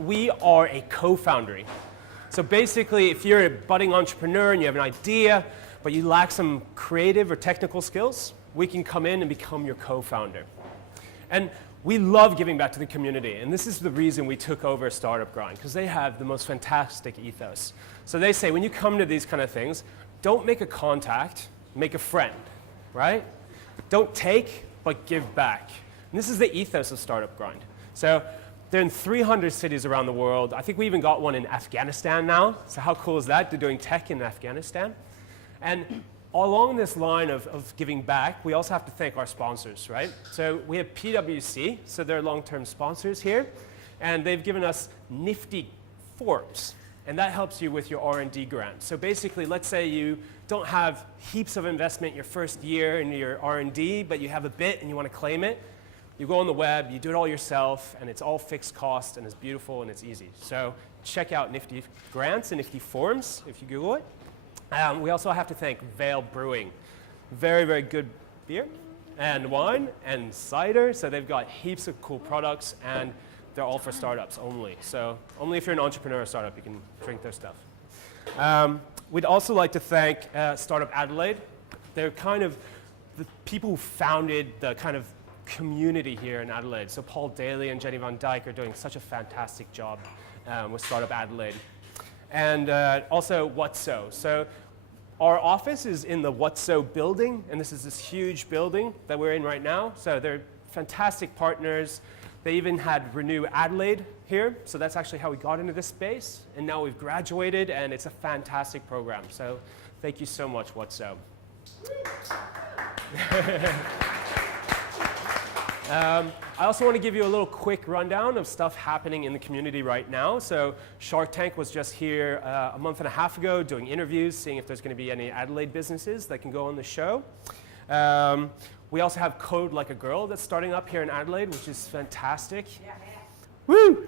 we are a co-foundry. So basically, if you're a budding entrepreneur and you have an idea, but you lack some creative or technical skills, we can come in and become your co-founder. And we love giving back to the community, and this is the reason we took over Startup Grind, because they have the most fantastic ethos. So they say, when you come to these kind of things, don't make a contact, make a friend, right? Don't take, but give back. And this is the ethos of Startup Grind. So they're in 300 cities around the world. I think we even got one in Afghanistan now. So how cool is that? They're doing tech in Afghanistan. And along this line of giving back, we also have to thank our sponsors, right? So we have PwC, so they're long-term sponsors here, and they've given us nifty forms, and that helps you with your R&D grant. So basically, let's say you don't have heaps of investment your first year in your R&D, but you have a bit and you want to claim it. You go on the web, you do it all yourself, and it's all fixed cost, and it's beautiful, and it's easy. So check out nifty grants and nifty forms if you Google it. We also have to thank Vale Brewing. Very, very good beer and wine and cider. So they've got heaps of cool products, and they're all for startups only. So only if you're an entrepreneur or startup, you can drink their stuff. We'd also like to thank Startup Adelaide. They're kind of the people who founded the kind of community here in Adelaide. So Paul Daly and Jenny Van Dyke are doing such a fantastic job with Startup Adelaide. And also What's So. So our office is in the What's So building, and this is this huge building that we're in right now. So they're fantastic partners. They even had Renew Adelaide here, so that's actually how we got into this space. And now we've graduated, and it's a fantastic program. So thank you so much, What's So. I also want to give you a little quick rundown of stuff happening in the community right now. So Shark Tank was just here a month and a half ago doing interviews, seeing if there's going to be any Adelaide businesses that can go on the show. We also have Code Like a Girl that's starting up here in Adelaide, which is fantastic. Yeah. Woo!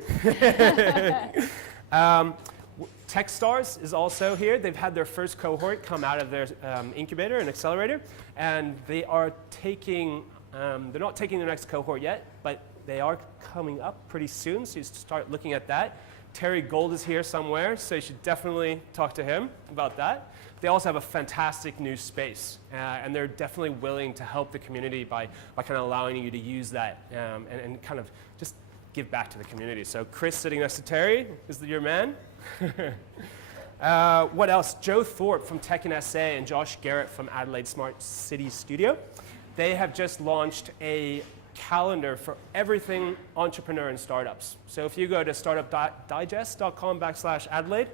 Techstars is also here. They've had their first cohort come out of their incubator and accelerator, and they are taking they're not taking their next cohort yet, but they are coming up pretty soon, so you start looking at that. Terry Gold is here somewhere, so you should definitely talk to him about that. They also have a fantastic new space, and they're definitely willing to help the community by kind of allowing you to use that and kind of just give back to the community. So Chris sitting next to Terry is your man. What else? Joe Thorpe from Tech and SA and Josh Garrett from Adelaide Smart City Studio. They have just launched a calendar for everything entrepreneur and startups. So if you go to startupdigest.com/Adelaide,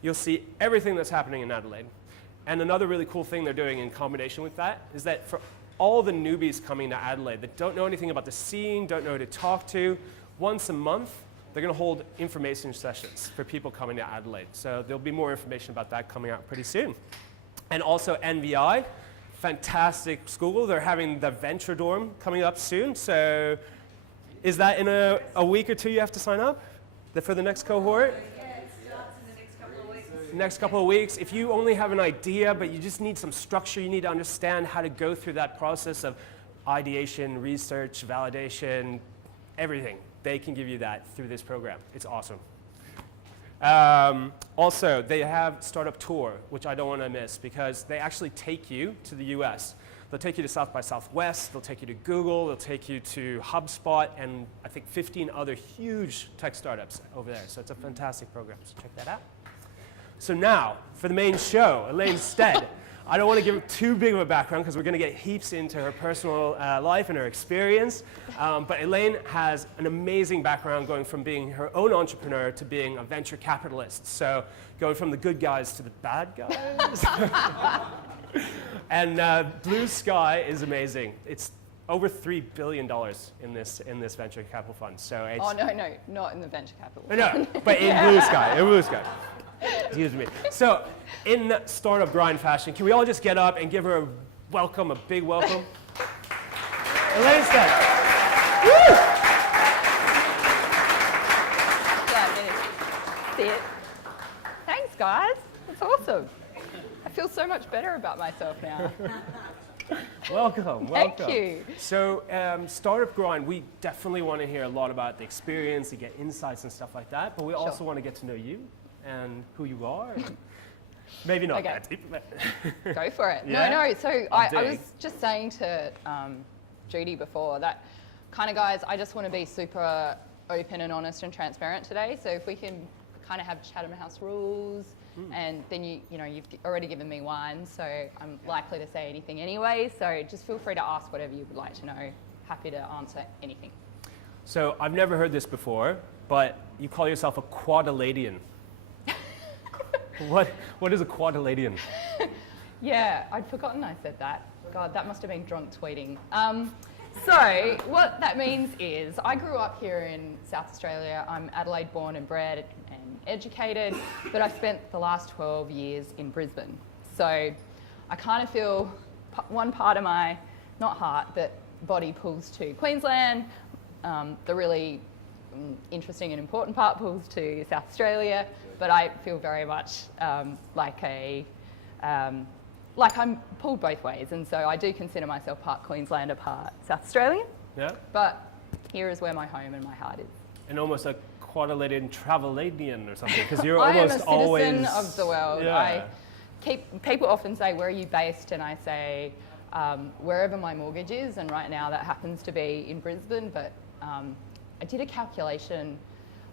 you'll see everything that's happening in Adelaide. And another really cool thing they're doing in combination with that is that for all the newbies coming to Adelaide that don't know anything about the scene, don't know who to talk to, once a month, they're going to hold information sessions for people coming to Adelaide. So there'll be more information about that coming out pretty soon. And also NVI. Fantastic school. They're having the Venture Dorm coming up soon. So is that in a week or two you have to sign up for the next cohort? Yeah, it starts in the next couple of weeks. Next couple of weeks. If you only have an idea, but you just need some structure, you need to understand how to go through that process of ideation, research, validation, everything. They can give you that through this program. It's awesome. Also, they have Startup Tour, which I don't want to miss because they actually take you to the US. They'll take you to South by Southwest, they'll take you to Google, they'll take you to HubSpot, and I think 15 other huge tech startups over there. So it's a fantastic program, so check that out. So now, for the main show, Elaine Stead. I don't want to give too big of a background because we're going to get heaps into her personal life and her experience. But Elaine has an amazing background going from being her own entrepreneur to being a venture capitalist. So going from the good guys to the bad guys. And Blue Sky is amazing. It's over $3 billion in this venture capital fund. So it's no, not in the venture capital. No, but in Blue Sky, in Blue Sky. Excuse me. So, in Startup Grind fashion, can we all just get up and give her a welcome, a big welcome? Elaine Stead. Woo! Thanks, guys. That's awesome. I feel so much better about myself now. Welcome, Thank welcome. you. So, Startup Grind, we definitely want to hear a lot about the experience, to get insights and stuff like that, but we also want to get to know you and who you are. And maybe not that deep, but Go for it. Yeah? No. So I dig. was just saying to Judy before that kind of guys, I just want to be super open and honest and transparent today. So if we can kind of have Chatham House rules, and then you've already given me wine, so I'm likely to say anything anyway. So just feel free to ask whatever you would like to know. Happy to answer anything. So I've never heard this before, but you call yourself a quadriladian. What is a quadriladian? Yeah, I'd forgotten I said that. God, that must have been drunk tweeting. So what that means is I grew up here in South Australia. I'm Adelaide born and bred and educated, but I spent the last 12 years in Brisbane. So I kind of feel one part of my, not heart, but body pulls to Queensland. The really interesting and important part pulls to South Australia, but I feel very much like I'm pulled both ways, and so I do consider myself part Queenslander, part South Australian. Yeah. But here is where my home and my heart is. And almost a quadriladian traveladian or something, because you're I am almost a citizen always of the world. Yeah. People often say, "Where are you based?" And I say, wherever my mortgage is, and right now that happens to be in Brisbane. But I did a calculation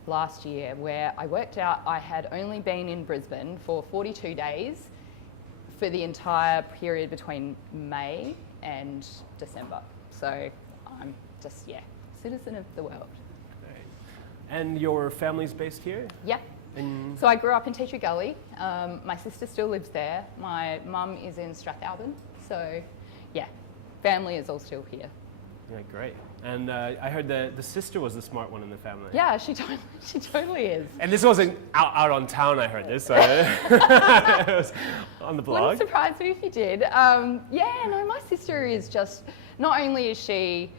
last year where I worked out I had only been in Brisbane for 42 days for the entire period between May and December. So I'm just, citizen of the world. Great. And your family's based here? Yeah. And So I grew up in Teacher Gully. My sister still lives there. My mum is in Strathalbyn. So yeah, family is all still here. yeah, great. And I heard the sister was the smart one in the family. Yeah, she totally is. And this wasn't out on town, I heard this. It was on the blog. Wouldn't surprise me if you did. My sister is just, not only is she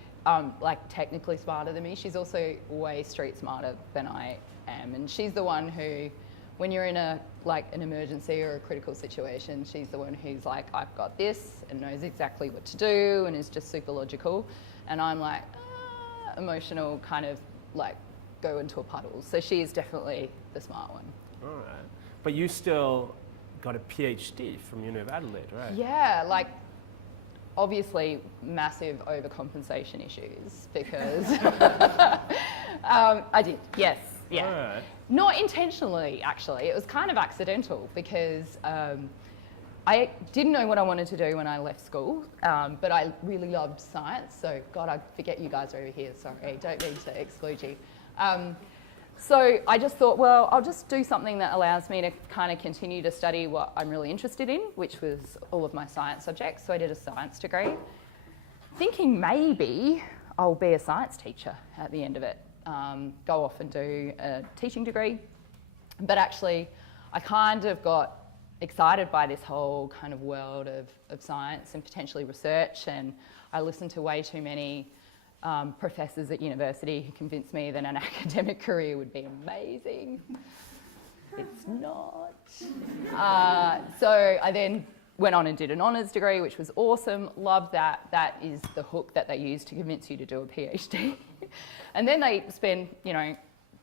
technically smarter than me, she's also way street smarter than I am. And she's the one who, when you're in an emergency or a critical situation, she's the one who's like, I've got this, and knows exactly what to do, and is just super logical. And I'm like, emotional, kind of go into a puddle. So she is definitely the smart one. All right. But you still got a PhD from Uni of Adelaide, right? Yeah, obviously massive overcompensation issues because I did, yes, yeah. All right. Not intentionally, actually. It was kind of accidental because I didn't know what I wanted to do when I left school, but I really loved science. So, God, I forget you guys are over here. Sorry, don't mean to exclude you. So I just thought, well, I'll just do something that allows me to kind of continue to study what I'm really interested in, which was all of my science subjects. So I did a science degree, thinking maybe I'll be a science teacher at the end of it, go off and do a teaching degree. But actually, I kind of got excited by this whole kind of world of science and potentially research, and I listened to way too many professors at university who convinced me that an academic career would be amazing. It's not. So I then went on and did an honours degree, which was awesome. Loved that. That is the hook that they use to convince you to do a PhD. And then they spend,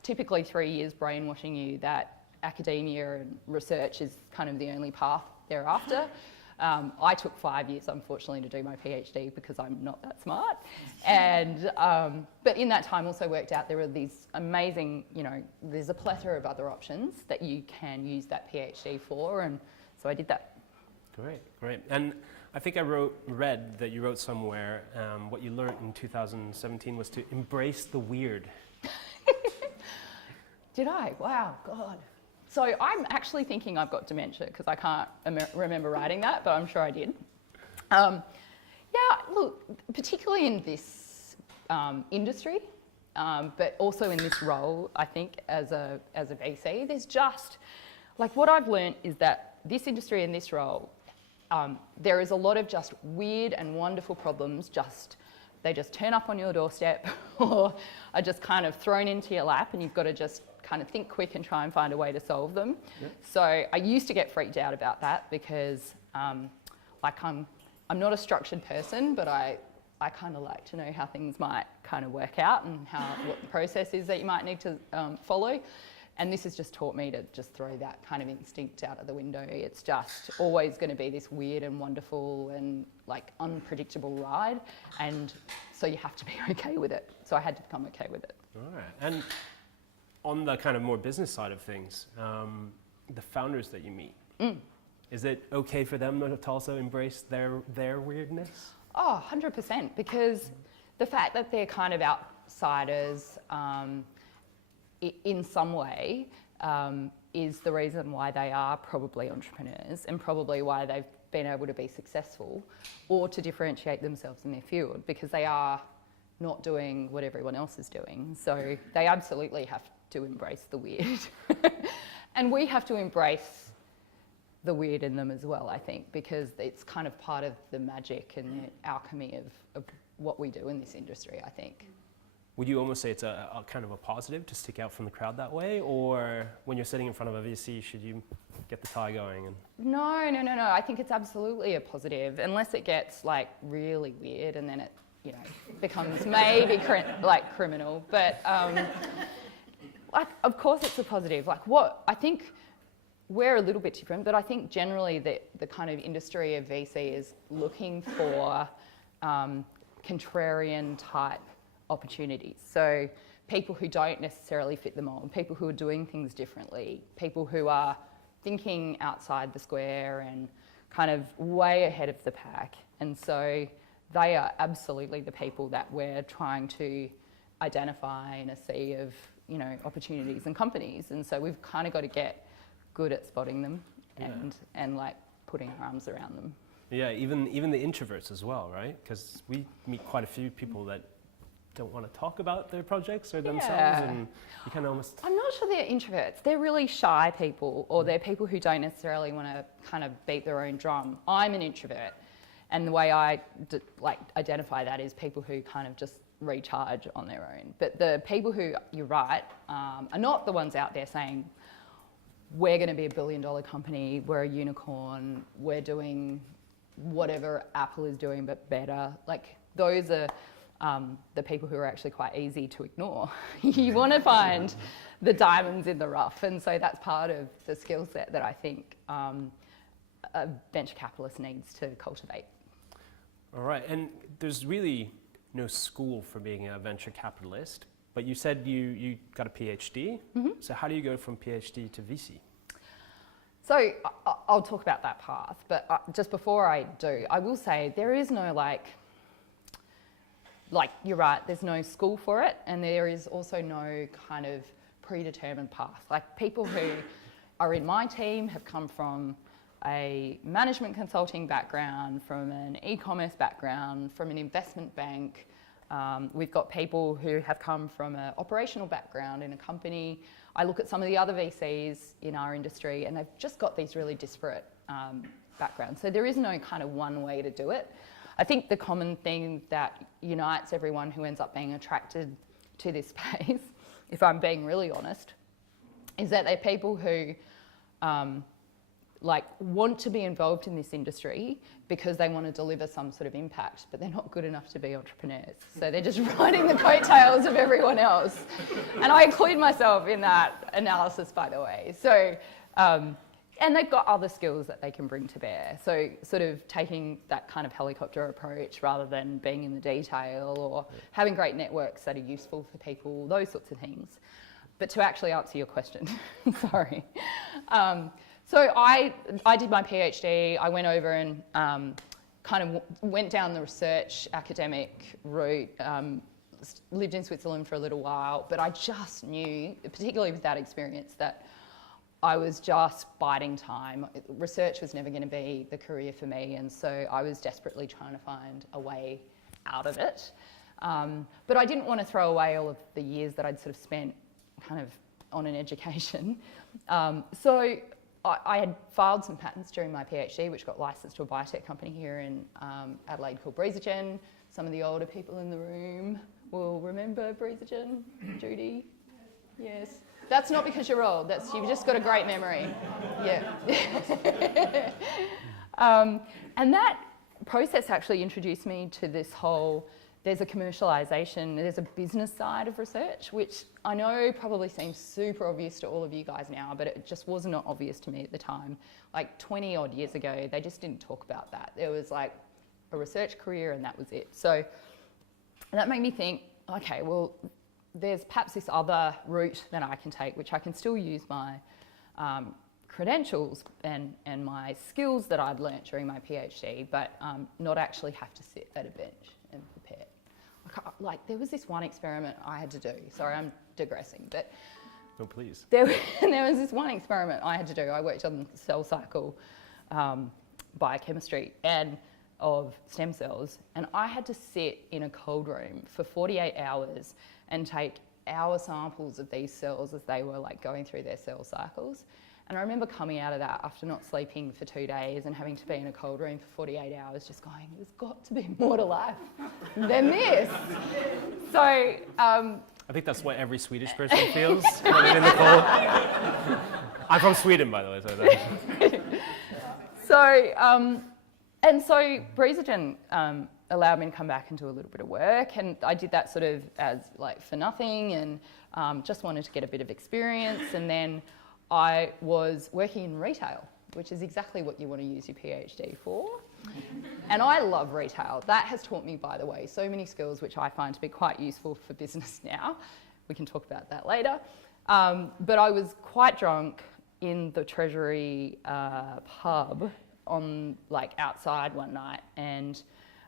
typically 3 years brainwashing you that academia and research is kind of the only path thereafter. I took 5 years, unfortunately, to do my PhD because I'm not that smart. And but in that time also worked out there are these amazing, there's a plethora of other options that you can use that PhD for, and so I did that. Great. And I think I read that you wrote somewhere what you learned in 2017 was to embrace the weird. Did I? Wow, God. So I'm actually thinking I've got dementia because I can't remember writing that, but I'm sure I did. Look, particularly in this industry, but also in this role, I think, as a VC, there's just, what I've learned is that this industry and this role, there is a lot of just weird and wonderful problems, they just turn up on your doorstep or are just kind of thrown into your lap, and you've got to just kind of think quick and try and find a way to solve them. Yep. So I used to get freaked out about that because I'm I'm not a structured person, but I kind of like to know how things might kind of work out and what the process is that you might need to follow. And this has just taught me to just throw that kind of instinct out of the window. It's just always going to be this weird and wonderful and like unpredictable ride. And so you have to be okay with it. So I had to become okay with it. All right. And on the kind of more business side of things, the founders that you meet, is it okay for them to also embrace their weirdness? Oh, 100%, because the fact that they're kind of outsiders in some way is the reason why they are probably entrepreneurs and probably why they've been able to be successful or to differentiate themselves in their field, because they are not doing what everyone else is doing. So they absolutely have to embrace the weird. And we have to embrace the weird in them as well, I think, because it's kind of part of the magic and the alchemy of what we do in this industry, I think. Would you almost say it's a kind of a positive to stick out from the crowd that way? Or when you're sitting in front of a VC, should you get the tie going? No. I think it's absolutely a positive, unless it gets like really weird and then it, you know, becomes maybe criminal. But like, of course it's a positive. Like what, I think we're a little bit different, but I think generally the kind of industry of VC is looking for contrarian type opportunities. So people who don't necessarily fit the mold, people who are doing things differently, people who are thinking outside the square and kind of way ahead of the pack. And so they are absolutely the people that we're trying to identify in a sea of, you know, opportunities and companies. And so we've kind of got to get good at spotting them and like putting our arms around them. Yeah, even the introverts as well, right? Because we meet quite a few people that don't want to talk about their projects or themselves, and you kind of almost... I'm not sure they're introverts. They're really shy people, or they're people who don't necessarily want to kind of beat their own drum. I'm an introvert, and the way I identify that is people who kind of just recharge on their own. But the people who, you're right, are not the ones out there saying, we're going to be $1 billion company, we're a unicorn, we're doing whatever Apple is doing but better. Like, those are the people who are actually quite easy to ignore. You want to find the diamonds in the rough, and so that's part of the skill set that I think a venture capitalist needs to cultivate. All right, and there's really no school for being a venture capitalist, but you said you got a PhD. Mm-hmm. So how do you go from PhD to VC? So I'll talk about that path, but just before I do, I will say there is no like you're right, there's no school for it, and there is also no kind of predetermined path. Like, people who are in my team have come from a management consulting background, from an e-commerce background, from an investment bank. We've got people who have come from an operational background in a company. I look at some of the other VCs in our industry, and they've just got these really disparate backgrounds. So there is no kind of one way to do it. I think the common thing that unites everyone who ends up being attracted to this space, if I'm being really honest, is that they're people who want to be involved in this industry because they want to deliver some sort of impact, but they're not good enough to be entrepreneurs. So they're just riding the coattails of everyone else. And I include myself in that analysis, by the way. So, and they've got other skills that they can bring to bear. So sort of taking that kind of helicopter approach rather than being in the detail, or having great networks that are useful for people, those sorts of things. But to actually answer your question, sorry. So I did my PhD. I went over and kind of went down the research academic route, lived in Switzerland for a little while, but I just knew, particularly with that experience, that I was just biding time. Research was never going to be the career for me, and so I was desperately trying to find a way out of it. But I didn't want to throw away all of the years that I'd sort of spent kind of on an education. So I had filed some patents during my PhD, which got licensed to a biotech company here in Adelaide called Breezogen. Some of the older people in the room will remember Breezogen. Judy? Yes. That's not because you're old. You've just got a great memory. Yeah. And that process actually introduced me to this whole, there's a commercialisation, there's a business side of research, which I know probably seems super obvious to all of you guys now, but it just was not obvious to me at the time. Like 20 odd years ago, they just didn't talk about that. There was like a research career and that was it. So that made me think, okay, well, there's perhaps this other route that I can take, which I can still use my credentials and my skills that I'd learnt during my PhD, but not actually have to sit at a bench and prepare. Like there was this one experiment I had to do. Sorry, I'm digressing, but no, please. There was this one experiment I had to do. I worked on cell cycle biochemistry and of stem cells, and I had to sit in a cold room for 48 hours and take hour samples of these cells as they were like going through their cell cycles. And I remember coming out of that after not sleeping for 2 days and having to be in a cold room for 48 hours just going, there's got to be more to life than this. So I think that's what every Swedish person feels when they're in the cold. I'm from Sweden, by the way. So Breezogen allowed me to come back and do a little bit of work, and I did that sort of as like for nothing, and just wanted to get a bit of experience. And then I was working in retail, which is exactly what you want to use your PhD for. And I love retail. That has taught me, by the way, so many skills which I find to be quite useful for business now. We can talk about that later. But I was quite drunk in the Treasury pub on like outside one night, and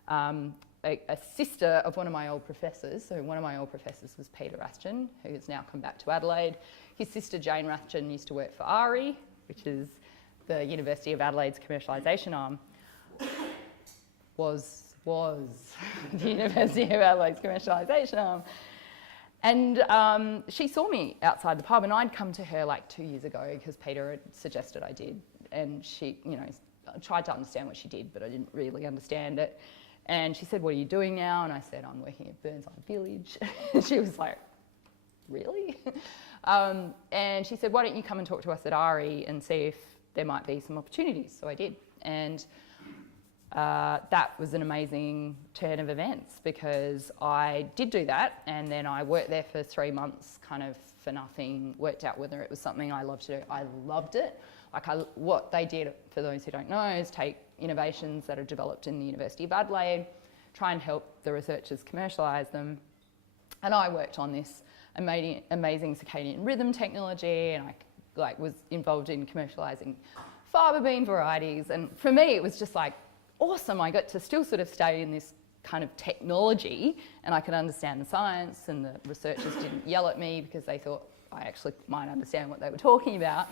a sister of one of my old professors, so one of my old professors was Peter Rathjen, who has now come back to Adelaide. His sister Jane Rathjen used to work for ARI, which is the University of Adelaide's commercialisation arm, was the University of Adelaide's commercialisation arm. And she saw me outside the pub, and I'd come to her like 2 years ago because Peter had suggested I did, and she, you know, tried to understand what she did, but I didn't really understand it. And she said, "What are you doing now?" And I said, "I'm working at Burnside Village." And she was like, "Really?" And she said, "Why don't you come and talk to us at ARI and see if there might be some opportunities?" So I did. And that was an amazing turn of events, because I did do that, and then I worked there for 3 months kind of for nothing, worked out whether it was something I loved to do. I loved it. Like what they did, for those who don't know, is take innovations that are developed in the University of Adelaide, try and help the researchers commercialise them. And I worked on this amazing circadian rhythm technology, and I was involved in commercialising fava bean varieties. And for me, it was just like awesome. I got to still sort of stay in this kind of technology, and I could understand the science, and the researchers didn't yell at me because they thought I actually might understand what they were talking about.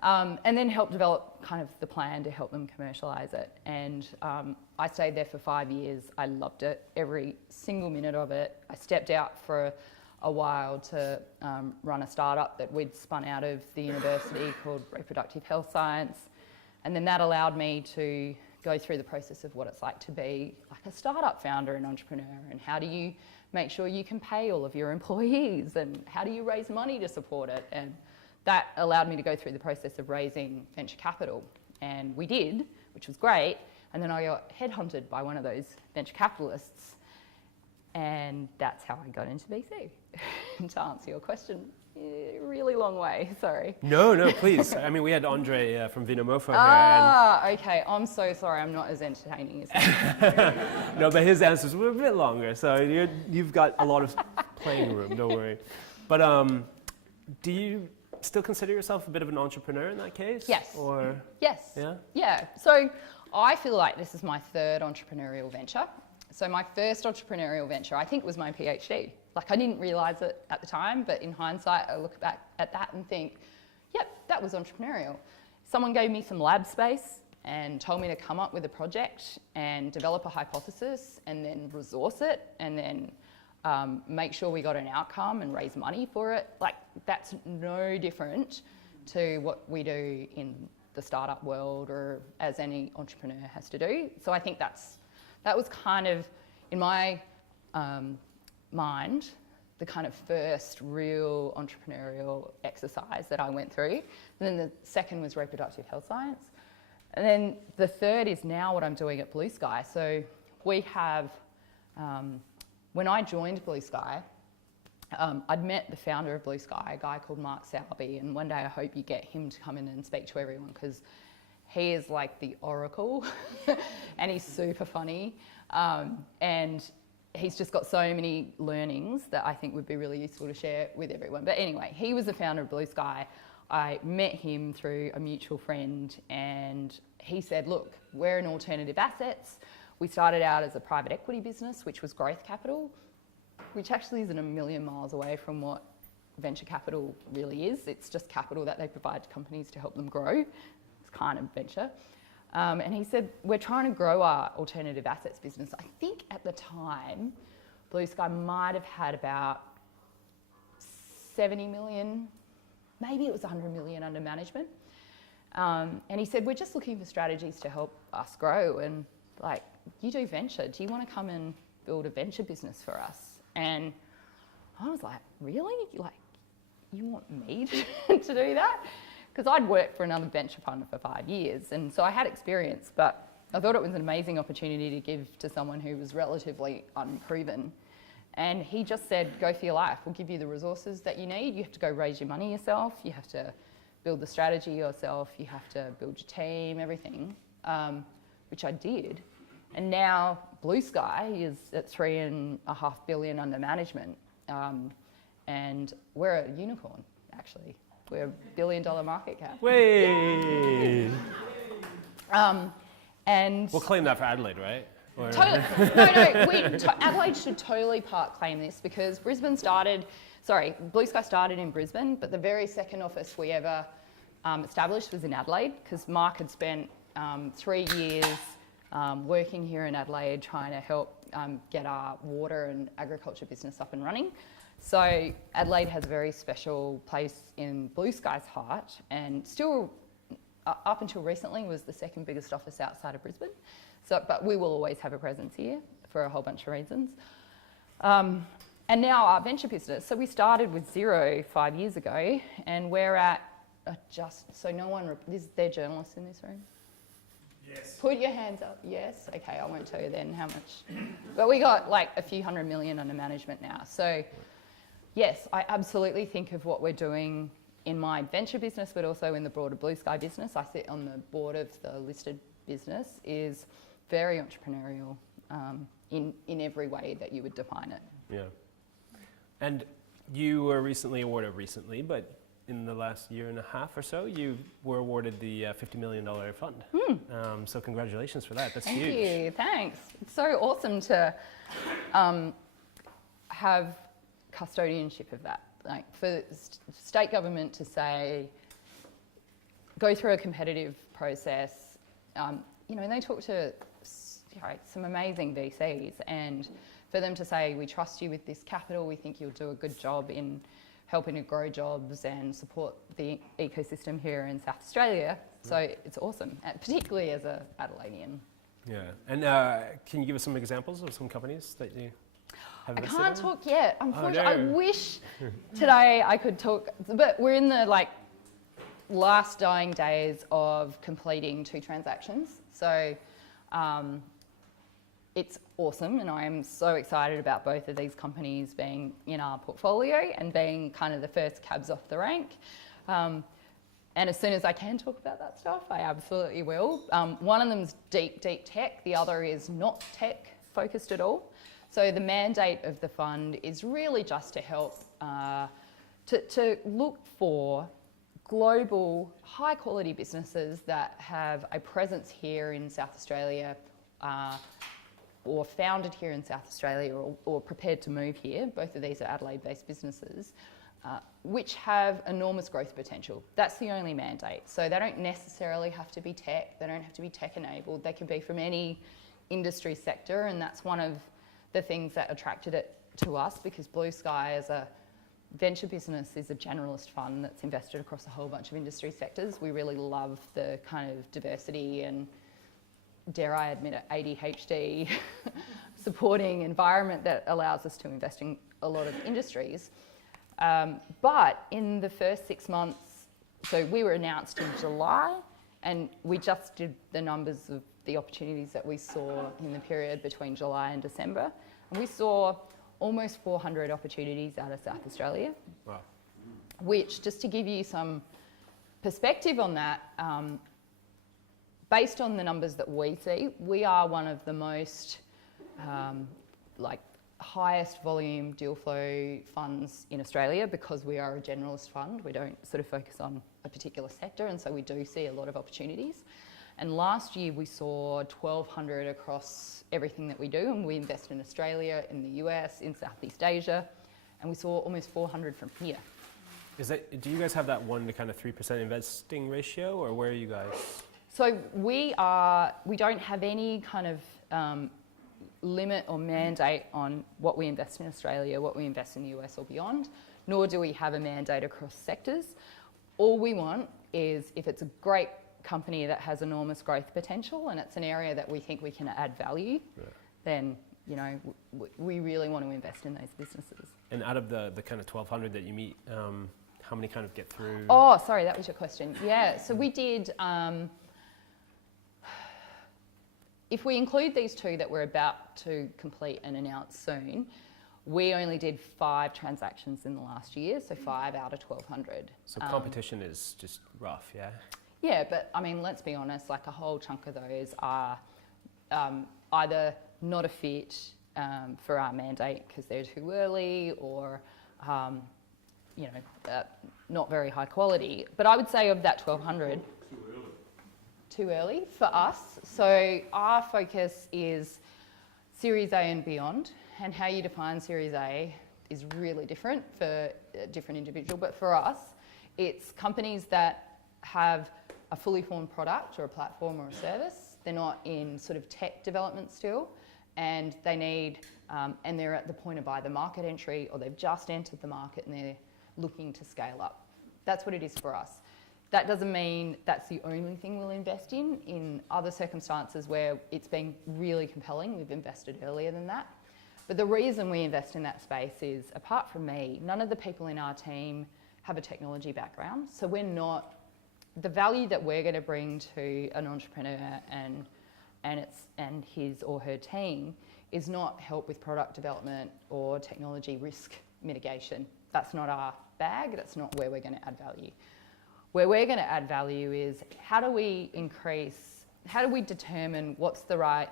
And then help develop kind of the plan to help them commercialise it. And I stayed there for 5 years. I loved it, every single minute of it. I stepped out for a while to run a startup that we'd spun out of the university called Reproductive Health Science. And then that allowed me to go through the process of what it's like to be like a startup founder and entrepreneur, and how do you make sure you can pay all of your employees, and how do you raise money to support it. And that allowed me to go through the process of raising venture capital, and we did, which was great. And then I got headhunted by one of those venture capitalists, and that's how I got into BC. To answer your question, really long way, sorry. No, please. I mean, we had Andre from Vinomofo here. Okay, I'm so sorry, I'm not as entertaining as him. No, but his answers were a bit longer, so you've got a lot of playing room, don't worry. But do you still consider yourself a bit of an entrepreneur in that case? Yes. Or yes. Yeah? Yeah. So I feel like this is my third entrepreneurial venture. So my first entrepreneurial venture, I think, was my PhD. Like, I didn't realise it at the time, but in hindsight, I look back at that and think, yep, that was entrepreneurial. Someone gave me some lab space and told me to come up with a project and develop a hypothesis and then resource it and then make sure we got an outcome and raise money for it. Like, that's no different to what we do in the startup world, or as any entrepreneur has to do. So I think that was kind of, in my mind, the kind of first real entrepreneurial exercise that I went through. And then the second was reproductive health science. And then the third is now what I'm doing at Blue Sky. So we have, when I joined Blue Sky, I'd met the founder of Blue Sky, a guy called Mark Salby, and one day I hope you get him to come in and speak to everyone because he is like the oracle and he's super funny. And he's just got so many learnings that I think would be really useful to share with everyone. But anyway, he was the founder of Blue Sky. I met him through a mutual friend and he said, look, we're in alternative assets. We started out as a private equity business, which was growth capital, which actually isn't a million miles away from what venture capital really is. It's just capital that they provide to companies to help them grow. It's kind of venture. And he said, we're trying to grow our alternative assets business. I think at the time, Blue Sky might have had about 70 million, maybe it was 100 million under management. And he said, we're just looking for strategies to help us grow. And like, you do venture, do you want to come and build a venture business for us? And I was like, really? Like, you want me to do that? Because I'd worked for another venture fund for 5 years, and so I had experience, but I thought it was an amazing opportunity to give to someone who was relatively unproven. And he just said, go for your life. We'll give you the resources that you need. You have to go raise your money yourself. You have to build the strategy yourself. You have to build your team, everything, which I did. And now Blue Sky is at $3.5 billion under management. And we're a unicorn, actually. We're $1 billion market cap. Way! And We'll claim that for Adelaide, right? Or totally, Adelaide should totally part claim this because Blue Sky started in Brisbane, but the very second office we ever established was in Adelaide because Mark had spent 3 years working here in Adelaide trying to help get our water and agriculture business up and running. So Adelaide has a very special place in Blue Sky's heart and still, up until recently, was the second biggest office outside of Brisbane. So, but we will always have a presence here for a whole bunch of reasons. And now our venture business. So we started with 0 5 years ago and we're at there journalists in this room? Yes. Put your hands up. Yes. Okay, I won't tell you then how much. But we got like a few $100 million under management now. So yes, I absolutely think of what we're doing in my venture business, but also in the broader Blue Sky business. I sit on the board of the listed business, is very entrepreneurial in every way that you would define it. Yeah. And you were recently, but in the last year and a half or so, you were awarded the $50 million fund. So congratulations for that. That's huge. Thank you. Thanks. It's so awesome to have custodianship of that. Like for state government to say, go through a competitive process, and they talk to some amazing VCs, and for them to say, we trust you with this capital, we think you'll do a good job in helping to grow jobs and support the ecosystem here in South Australia. So it's awesome, particularly as a Adelaidean. Yeah. And can you give us some examples of some companies that you have I listed can't on? talk yet. Unfortunately, Oh, no. I wish today I could talk, but we're in the last dying days of completing 2 transactions. So it's awesome, and I am so excited about both of these companies being in our portfolio and being kind of the first cabs off the rank. And as soon as I can talk about that stuff, I absolutely will. One of them's deep tech. The other is not tech focused at all. So the mandate of the fund is really just to help to look for global, high quality businesses that have a presence here in South Australia or founded here in South Australia or prepared to move here. Both of these are Adelaide-based businesses, which have enormous growth potential. That's the only mandate. So they don't necessarily have to be tech. They don't have to be tech-enabled. They can be from any industry sector, and that's one of the things that attracted it to us, because Blue Sky as a venture business is a generalist fund that's invested across a whole bunch of industry sectors. We really love the kind of diversity and, dare I admit it, ADHD supporting environment that allows us to invest in a lot of industries. But in the first 6 months, so we were announced in July. And we just did the numbers of the opportunities that we saw in the period between July and December. And we saw almost 400 opportunities out of South Australia. Wow. Which, just to give you some perspective on that, based on the numbers that we see, we are one of the most highest volume deal flow funds in Australia because we are a generalist fund. We don't sort of focus on a particular sector, and so we do see a lot of opportunities. And last year we saw 1,200 across everything that we do, and we invest in Australia, in the US, in Southeast Asia, and we saw almost 400 from here. Do you guys have that 1 to kind of 3% investing ratio, or where are you guys? So we don't have any kind of limit or mandate on what we invest in Australia, what we invest in the US or beyond, nor do we have a mandate across sectors. All we want is, if it's a great company that has enormous growth potential and it's an area that we think we can add value, then we really want to invest in those businesses. And out of the kind of 1,200 that you meet, how many kind of get through? Oh, sorry, that was your question. Yeah, so we did, if we include these two that we're about to complete and announce soon, we only did 5 transactions in the last year, so 5 out of 1,200. So competition is just rough, yeah? Yeah, but I mean, let's be honest, like a whole chunk of those are either not a fit for our mandate because they're too early, or not very high quality. But I would say of that 1,200, too early for us. So our focus is Series A and beyond, and how you define Series A is really different for a different individual. But for us, it's companies that have a fully formed product or a platform or a service. They're not in sort of tech development still, and they need, and they're at the point of either market entry or they've just entered the market and they're looking to scale up. That's what it is for us. That doesn't mean that's the only thing we'll invest in. In other circumstances where it's been really compelling, we've invested earlier than that. But the reason we invest in that space is, apart from me, none of the people in our team have a technology background. So we're not, the value that we're going to bring to an entrepreneur and his or her team is not help with product development or technology risk mitigation. That's not our bag. That's not where we're going to add value. Where we're going to add value is, how do we determine what's the right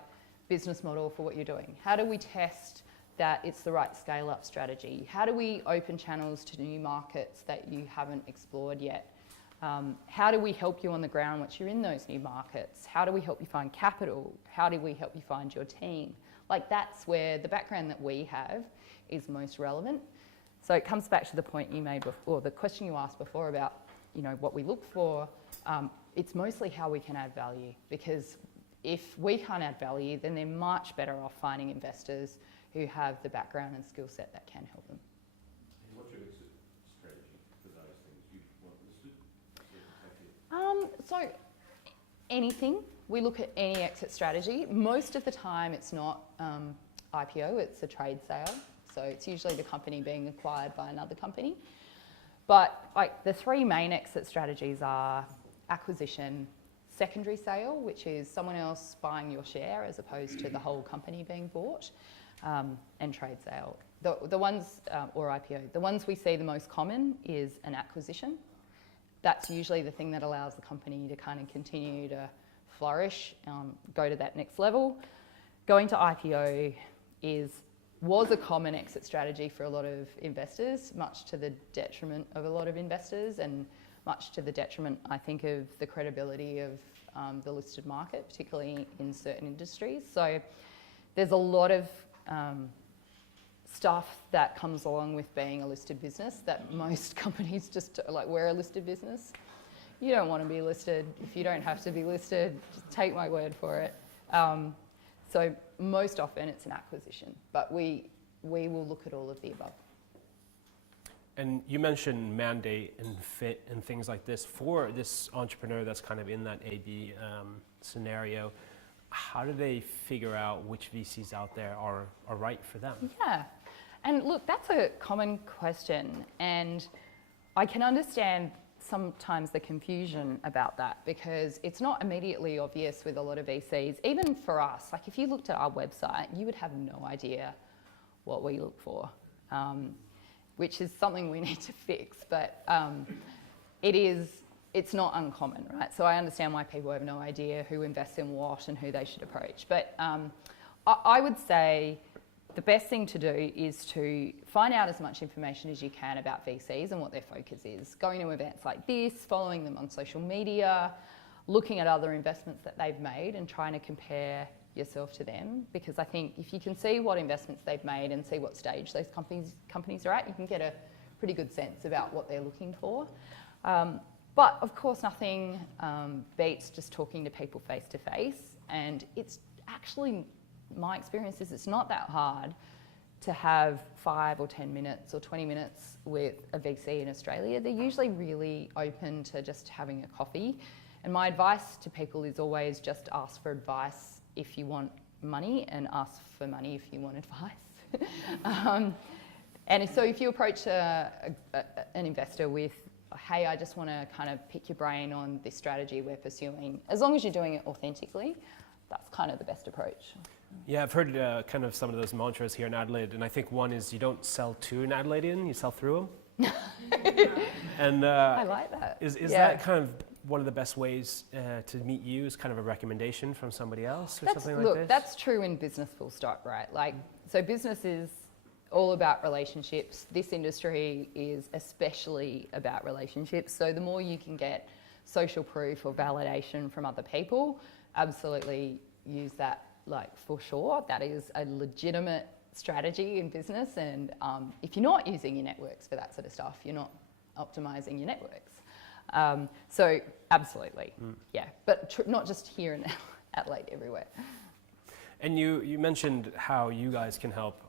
business model for what you're doing? How do we test that it's the right scale-up strategy? How do we open channels to new markets that you haven't explored yet? How do we help you on the ground once you're in those new markets? How do we help you find capital? How do we help you find your team? Like, that's where the background that we have is most relevant. So it comes back to the point you made before, or the question you asked before about what we look for. It's mostly how we can add value, because if we can't add value, then they're much better off finding investors who have the background and skill set that can help them. And what's your exit strategy for those things you want listed? So anything, we look at any exit strategy. Most of the time it's not IPO, it's a trade sale. So it's usually the company being acquired by another company. But like, the 3 main exit strategies are acquisition, secondary sale, which is someone else buying your share as opposed to the whole company being bought, and trade sale. The ones, or IPO, the ones we see the most common is an acquisition. That's usually the thing that allows the company to kind of continue to flourish, go to that next level. Going to IPO was a common exit strategy for a lot of investors, much to the detriment of a lot of investors, and much to the detriment, I think, of the credibility of the listed market, particularly in certain industries. So there's a lot of stuff that comes along with being a listed business that most companies just, like, we're a listed business. You don't want to be listed. If you don't have to be listed, just take my word for it. So most often it's an acquisition, but we will look at all of the above. And you mentioned mandate and fit and things like this. For this entrepreneur that's kind of in that A/B scenario, how do they figure out which VCs out there are right for them? Yeah, and look, that's a common question, and I can understand sometimes the confusion about that, because it's not immediately obvious with a lot of VCs. Even for us, like if you looked at our website, you would have no idea what we look for, which is something we need to fix. But it's not uncommon, right? So I understand why people have no idea who invests in what and who they should approach. But I would say the best thing to do is to find out as much information as you can about VCs and what their focus is. Going to events like this, following them on social media, looking at other investments that they've made and trying to compare yourself to them. Because I think if you can see what investments they've made and see what stage those companies are at, you can get a pretty good sense about what they're looking for. But of course, nothing beats just talking to people face to face. And it's actually, my experience is it's not that hard to have 5 or 10 minutes or 20 minutes with a VC in Australia. They're usually really open to just having a coffee. And my advice to people is always just ask for advice if you want money, and ask for money if you want advice. And so if you approach an investor with, hey, I just want to kind of pick your brain on this strategy we're pursuing, as long as you're doing it authentically, that's kind of the best approach. Yeah, I've heard kind of some of those mantras here in Adelaide, and I think one is you don't sell to an Adelaidean, you sell through them. And I like that. Is Yeah. that kind of one of the best ways to meet you, is kind of a recommendation from somebody else or something like this? Look, that's true in business full stop, right? Like, so business is all about relationships. This industry is especially about relationships. So the more you can get social proof or validation from other people, absolutely use that, like, for sure. That is a legitimate strategy in business. And if you're not using your networks for that sort of stuff, you're not optimizing your networks. So absolutely, yeah. But not just here in Adelaide, everywhere. And you mentioned how you guys can help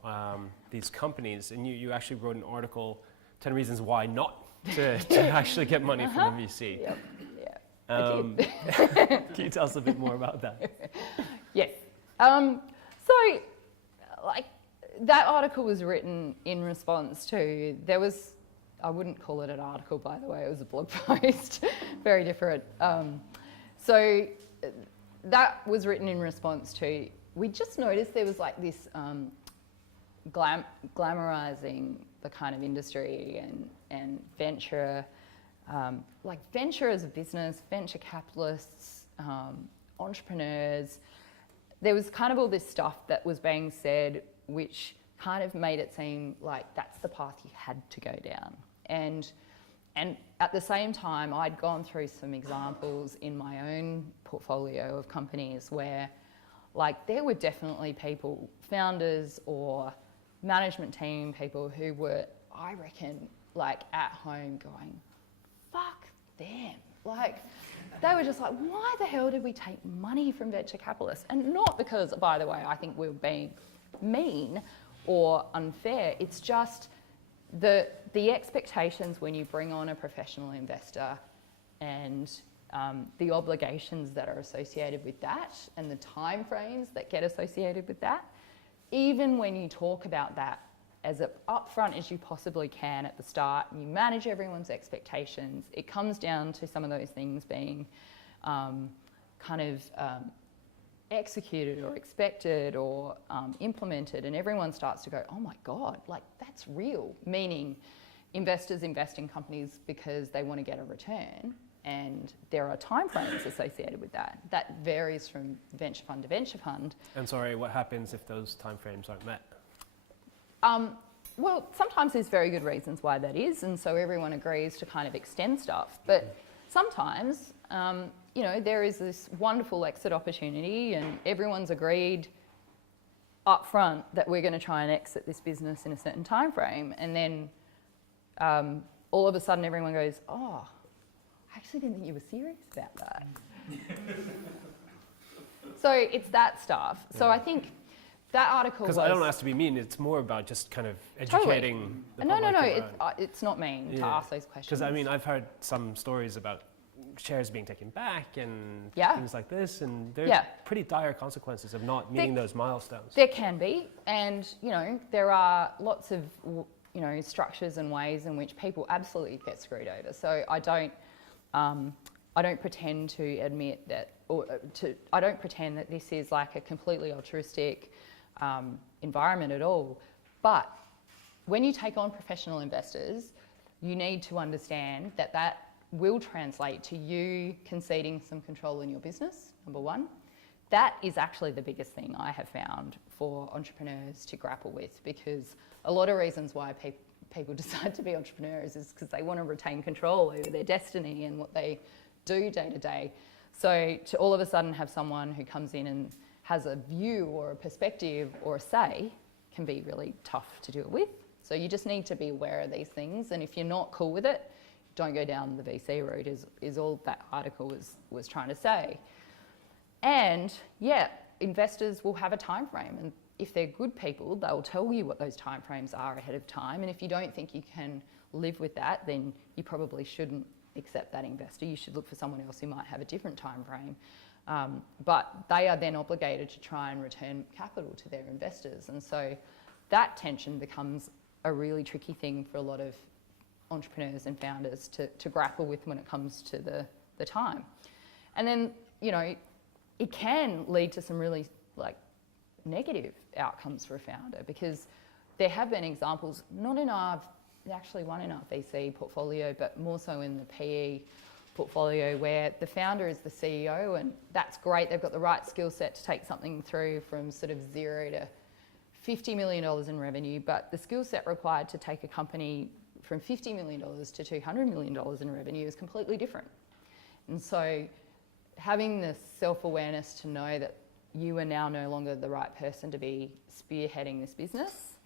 these companies, and you actually wrote an article, 10 reasons why not to actually get money from a VC. Yep. Yeah. I did. Can you tell us a bit more about that? Yes. So, like, that article was written in response to, I wouldn't call it an article, by the way, it was a blog post, very different. So that was written in response to, we just noticed there was like this glamorizing the kind of industry and venture, like venture as a business, venture capitalists, entrepreneurs. There was kind of all this stuff that was being said which kind of made it seem like that's the path you had to go down. And at the same time, I'd gone through some examples in my own portfolio of companies where, like, there were definitely people, founders or management team people who were, I reckon, like, at home going, fuck them. Like, they were just like, why the hell did we take money from venture capitalists? And not because, by the way, I think we were being mean or unfair. It's just the expectations when you bring on a professional investor and the obligations that are associated with that and the time frames that get associated with that. Even when you talk about that as upfront as you possibly can at the start, and you manage everyone's expectations, it comes down to some of those things being executed or expected or implemented, and everyone starts to go, oh my God, like, that's real. Meaning investors invest in companies because they want to get a return, and there are timeframes associated with that. That varies from venture fund to venture fund. And sorry, what happens if those timeframes aren't met? Well, sometimes there's very good reasons why that is, and so everyone agrees to kind of extend stuff. But sometimes, there is this wonderful exit opportunity, and everyone's agreed up front that we're going to try and exit this business in a certain time frame, and then all of a sudden everyone goes, oh, I actually didn't think you were serious about that. So it's that stuff. Yeah. So I think that article was... Because I don't ask to be mean, it's more about just kind of educating the public. No, it's not mean to ask those questions. Because, I mean, I've heard some stories about shares being taken back and things like this, and there's pretty dire consequences of not meeting those milestones. There can be, and, there are lots of, structures and ways in which people absolutely get screwed over. So I don't I don't pretend to admit that, I don't pretend that this is like a completely altruistic environment at all. But when you take on professional investors, you need to understand that that will translate to you conceding some control in your business, number one. That is actually the biggest thing I have found for entrepreneurs to grapple with, because a lot of reasons why people decide to be entrepreneurs is because they want to retain control over their destiny and what they do day to day. So to all of a sudden have someone who comes in and has a view or a perspective or a say can be really tough to deal with. So you just need to be aware of these things, and if you're not cool with it, don't go down the VC route, is all that article was trying to say. And yeah, investors will have a time frame, and if they're good people, they'll tell you what those time frames are ahead of time, and if you don't think you can live with that, then you probably shouldn't accept that investor. You should look for someone else who might have a different time frame. But they are then obligated to try and return capital to their investors, and so that tension becomes a really tricky thing for a lot of entrepreneurs and founders to grapple with when it comes to the time. And then, you know, it can lead to some really negative outcomes for a founder, because there have been examples, not in our, actually one in our VC portfolio, but more so in the PE portfolio, where the founder is the CEO, and that's great. They've got the right skill set to take something through from sort of $0 to $50 million in revenue, but the skill set required to take a company from $50 million to $200 million in revenue is completely different. And so having the self-awareness to know that you are now no longer the right person to be spearheading this business,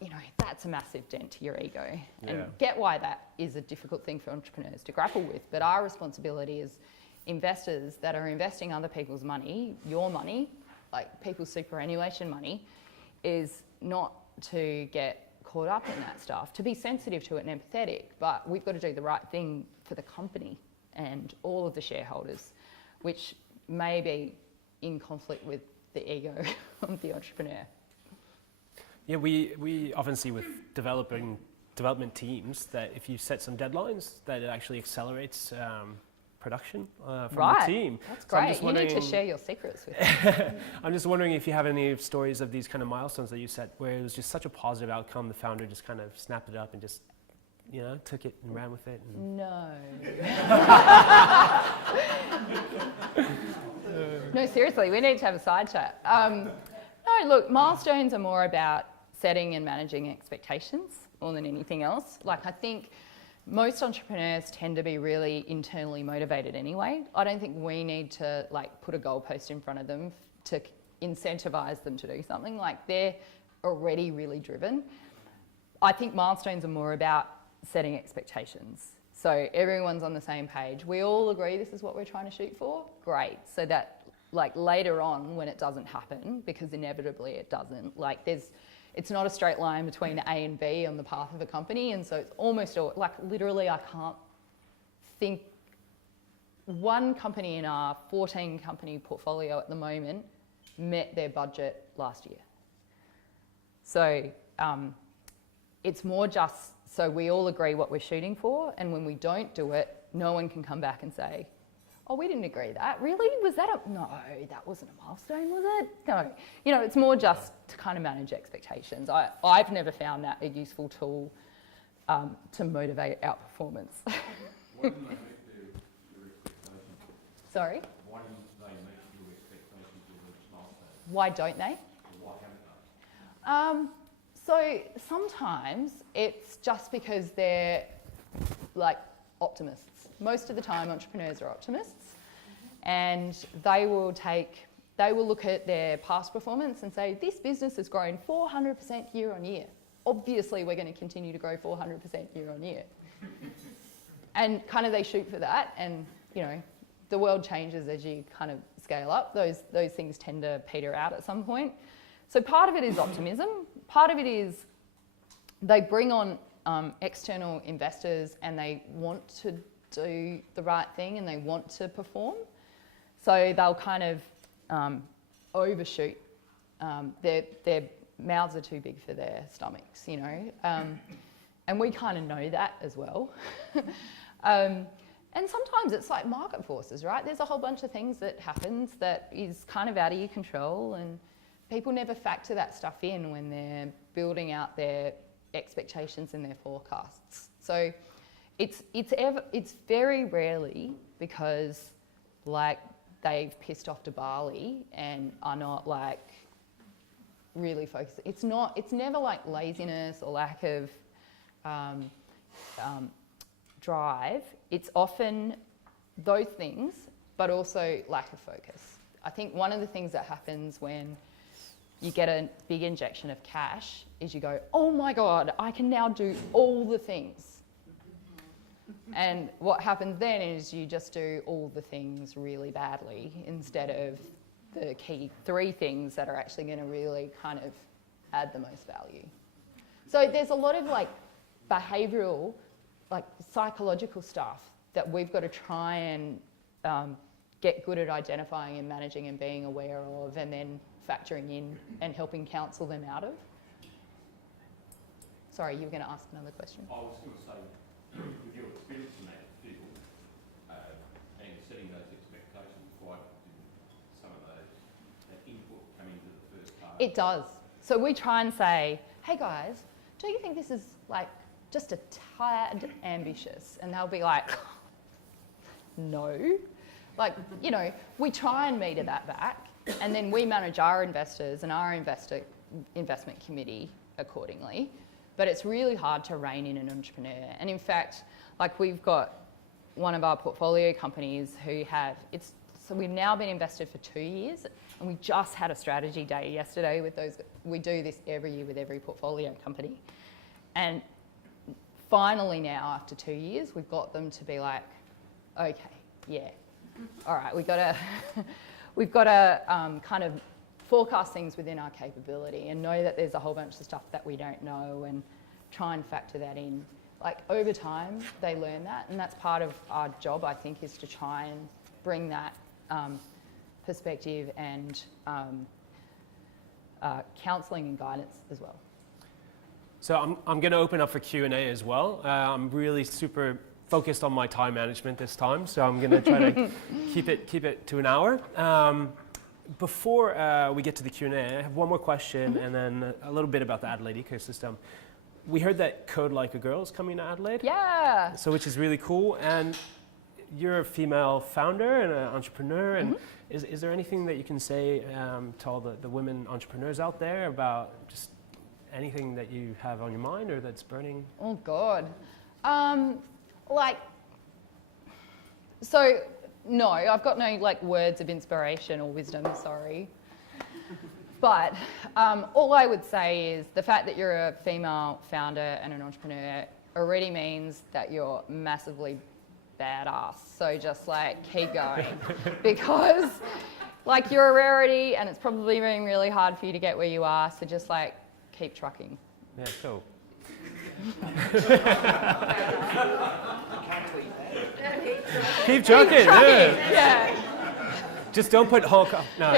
you know, that's a massive dent to your ego. Yeah. And get why that is a difficult thing for entrepreneurs to grapple with. But our responsibility as investors that are investing other people's money, your money, like people's superannuation money, is not to get caught up in that stuff, to be sensitive to it and empathetic, but we've got to do the right thing for the company and all of the shareholders, which may be in conflict with the ego of the entrepreneur. Yeah, we often see with development teams that if you set some deadlines, that it actually accelerates production from the team. That's great. So you need to share your secrets with me. I'm just wondering if you have any stories of these kind of milestones that you set where it was just such a positive outcome, the founder just kind of snapped it up and just, you know, took it and ran with it. And No. No, seriously, we need to have a side chat. No, look, milestones are more about setting and managing expectations more than anything else. Like, I think most entrepreneurs tend to be really internally motivated anyway. I don't think we need to put a goalpost in front of them to incentivize them to do something. Like, they're already really driven. I think milestones are more about setting expectations. So everyone's on the same page. We all agree this is what we're trying to shoot for. Great. So that later on when it doesn't happen, because inevitably it doesn't, it's not a straight line between A and B on the path of a company, and so it's almost literally I can't think one company in our 14 company portfolio at the moment met their budget last year. So it's more just so we all agree what we're shooting for, and when we don't do it, no one can come back and say, oh, we didn't agree that. Really? Was that no, that wasn't a milestone, was it? No. You know, it's more just to kind of manage expectations. I've never found that a useful tool to motivate our performance. Why didn't they meet your expectations? Sorry? Why didn't they meet your expectations with each milestone? Why don't they? Or why haven't they? So sometimes it's just because they're optimists. Most of the time entrepreneurs are optimists, and they will look at their past performance and say, this business has grown 400% year on year. Obviously we're going to continue to grow 400% year on year. And kind of they shoot for that, and you know, the world changes as you kind of scale up. Those things tend to peter out at some point. So part of it is optimism. Part of it is they bring on external investors and they want to do the right thing and they want to perform. So they'll kind of overshoot. Their mouths are too big for their stomachs, you know. And we kind of know that as well. And sometimes it's like market forces, right? There's a whole bunch of things that happens that is kind of out of your control, and people never factor that stuff in when they're building out their expectations and their forecasts. So it's very rarely because like they've pissed off to Bali and are not like really focused. It's never like laziness or lack of drive. It's often those things, but also lack of focus. I think one of the things that happens when you get a big injection of cash is you go, oh my God, I can now do all the things. And what happens then is you just do all the things really badly instead of the key 3 things that are actually going to really kind of add the most value. So there's a lot of like behavioural, like psychological stuff that we've got to try and get good at identifying and managing and being aware of, and then factoring in and helping counsel them out of. Sorry, you were going to ask another question. I was going to say, with your experience in that field and setting those expectations, why did some of that input come into the first part? It does. So we try and say, hey guys, don't you think this is like just a tad ambitious? And they'll be like, no. Like, you know, we try and meter that back, and then we manage our investors and our investment committee accordingly. But it's really hard to rein in an entrepreneur. And in fact, like we've got one of our portfolio companies who so we've now been invested for 2 years, and we just had a strategy day yesterday with those. We do this every year with every portfolio company. And finally now, after 2 years, we've got them to be like, okay, yeah, all right, we've got to kind of forecast things within our capability and know that there's a whole bunch of stuff that we don't know, and try and factor that in. Like over time, they learn that, and that's part of our job, I think, is to try and bring that perspective and counselling and guidance as well. So I'm going to open up for Q&A as well. I'm really super focused on my time management this time, so I'm going to try to keep it to an hour. Before we get to the Q&A, I have one more question and then a little bit about the Adelaide ecosystem. We heard that Code Like a Girl is coming to Adelaide. Yeah. So which is really cool. And you're a female founder and an entrepreneur. And is there anything that you can say to all the women entrepreneurs out there about just anything that you have on your mind or that's burning? Oh, God. So, no, I've got no like words of inspiration or wisdom, sorry. But all I would say is the fact that you're a female founder and an entrepreneur already means that you're massively badass. So just like keep going because like you're a rarity and it's probably been really hard for you to get where you are. So just like keep trucking. Yeah, cool. Keep trucking. Yeah. Just don't put Hong Kong. No.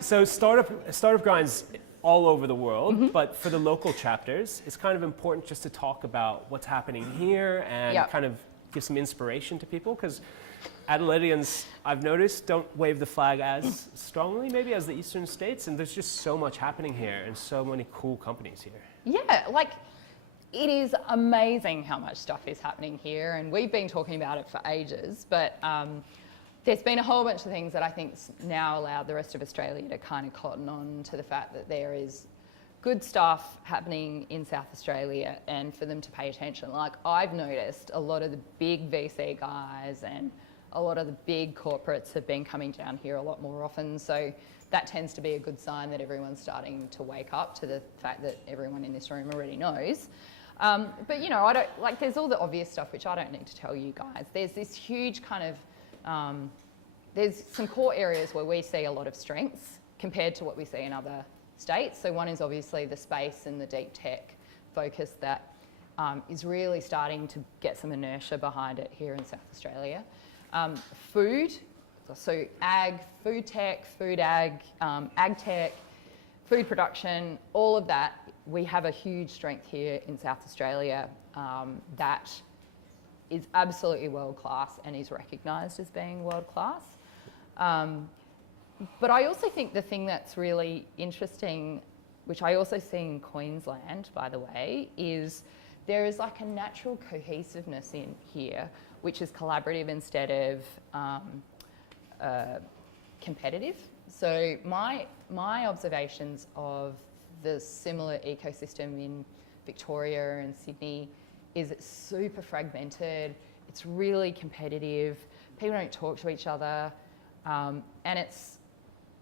So startup grinds all over the world, but for the local chapters, it's kind of important just to talk about what's happening here and kind of give some inspiration to people, because Adelaideans, I've noticed, don't wave the flag as strongly maybe as the eastern states, and there's just so much happening here and so many cool companies here. Yeah, like it is amazing how much stuff is happening here, and we've been talking about it for ages, but there's been a whole bunch of things that I think's now allowed the rest of Australia to kind of cotton on to the fact that there is good stuff happening in South Australia and for them to pay attention. Like I've noticed a lot of the big VC guys and a lot of the big corporates have been coming down here a lot more often, so that tends to be a good sign that everyone's starting to wake up to the fact that everyone in this room already knows. But you know, I don't like. There's all the obvious stuff which I don't need to tell you guys. There's this huge kind of there's some core areas where we see a lot of strengths compared to what we see in other states. So one is obviously the space and the deep tech focus that is really starting to get some inertia behind it here in South Australia. Food, so ag, food tech, food ag, ag tech, food production, all of that we have a huge strength here in South Australia that is absolutely world class and is recognised as being world class. But I also think the thing that's really interesting, which I also see in Queensland, by the way, is there is like a natural cohesiveness in here, which is collaborative instead of competitive. So my observations of the similar ecosystem in Victoria and Sydney is it's super fragmented, it's really competitive, people don't talk to each other, and it's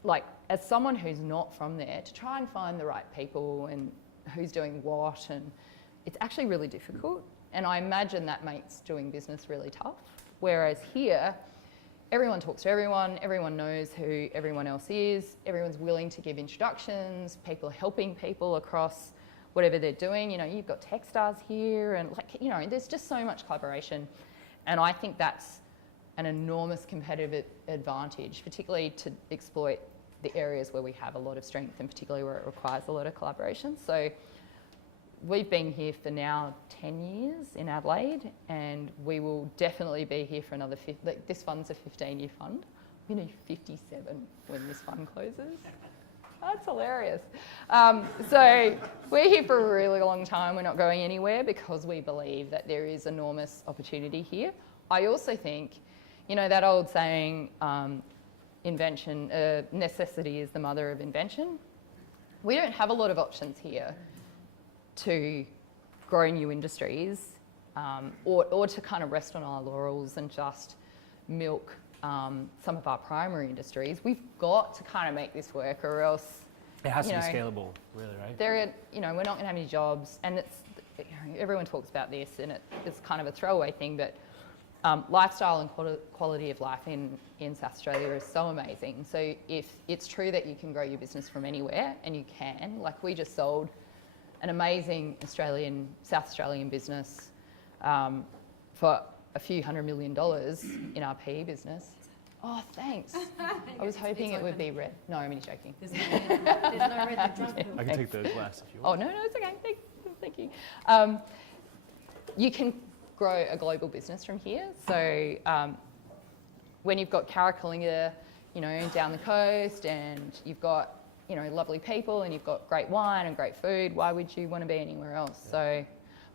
like, as someone who's not from there, to try and find the right people and who's doing what, and it's actually really difficult. And I imagine that makes doing business really tough. Whereas here, everyone talks to everyone, everyone knows who everyone else is, everyone's willing to give introductions, people are helping people across whatever they're doing. You know, you've got Techstars here, and like, you know, there's just so much collaboration. And I think that's an enormous competitive advantage, particularly to exploit the areas where we have a lot of strength, and particularly where it requires a lot of collaboration. So we've been here for now 10 years in Adelaide, and we will definitely be here for another, this fund's a 15-year fund. I'm going to be 57 when this fund closes. That's hilarious. So we're here for a really long time. We're not going anywhere because we believe that there is enormous opportunity here. I also think, you know, that old saying, necessity is the mother of invention. We don't have a lot of options here to grow new industries, or to kind of rest on our laurels and just milk some of our primary industries. We've got to kind of make this work, or else It has to be scalable, really, right? we're not going to have any jobs, and it's, you know, everyone talks about this, and it's kind of a throwaway thing, but lifestyle and quality of life in South Australia is so amazing. So if it's true that you can grow your business from anywhere, and you can, like we just sold an amazing South Australian business for a few $100 million in our PE business. Oh, thanks. I was hoping it would be red. No, I'm only joking. There's no red drop. I can take the glass if you want. Oh, no, it's okay. Thank you. You can grow a global business from here. So when you've got Carrakalinga, you know, down the coast, and you've got, you know, lovely people, and you've got great wine and great food, why would you want to be anywhere else? So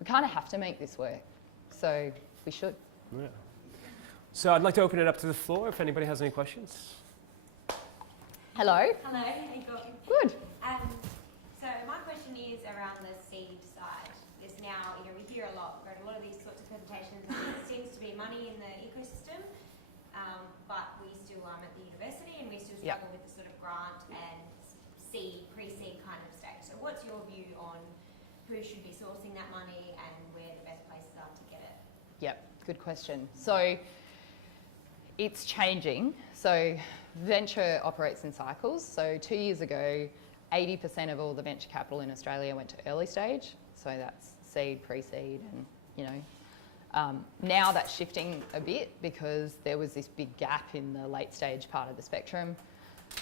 we kind of have to make this work. So we should. Yeah. So I'd like to open it up to the floor if anybody has any questions. Hello. Hello, how you going? Good. So my question is around the seed side. There's now, you know, we hear a lot, we've got a lot of these sorts of presentations, and there seems to be money in the ecosystem, but we still at the university, and we still struggle with the sort of grant and seed, pre-seed kind of stage. So what's your view on who should be sourcing that money and where the best places are to get it? Yep, good question. So it's changing. So venture operates in cycles. So 2 years ago, 80% of all the venture capital in Australia went to early stage. So that's seed, pre-seed, and, you know, now that's shifting a bit because there was this big gap in the late stage part of the spectrum,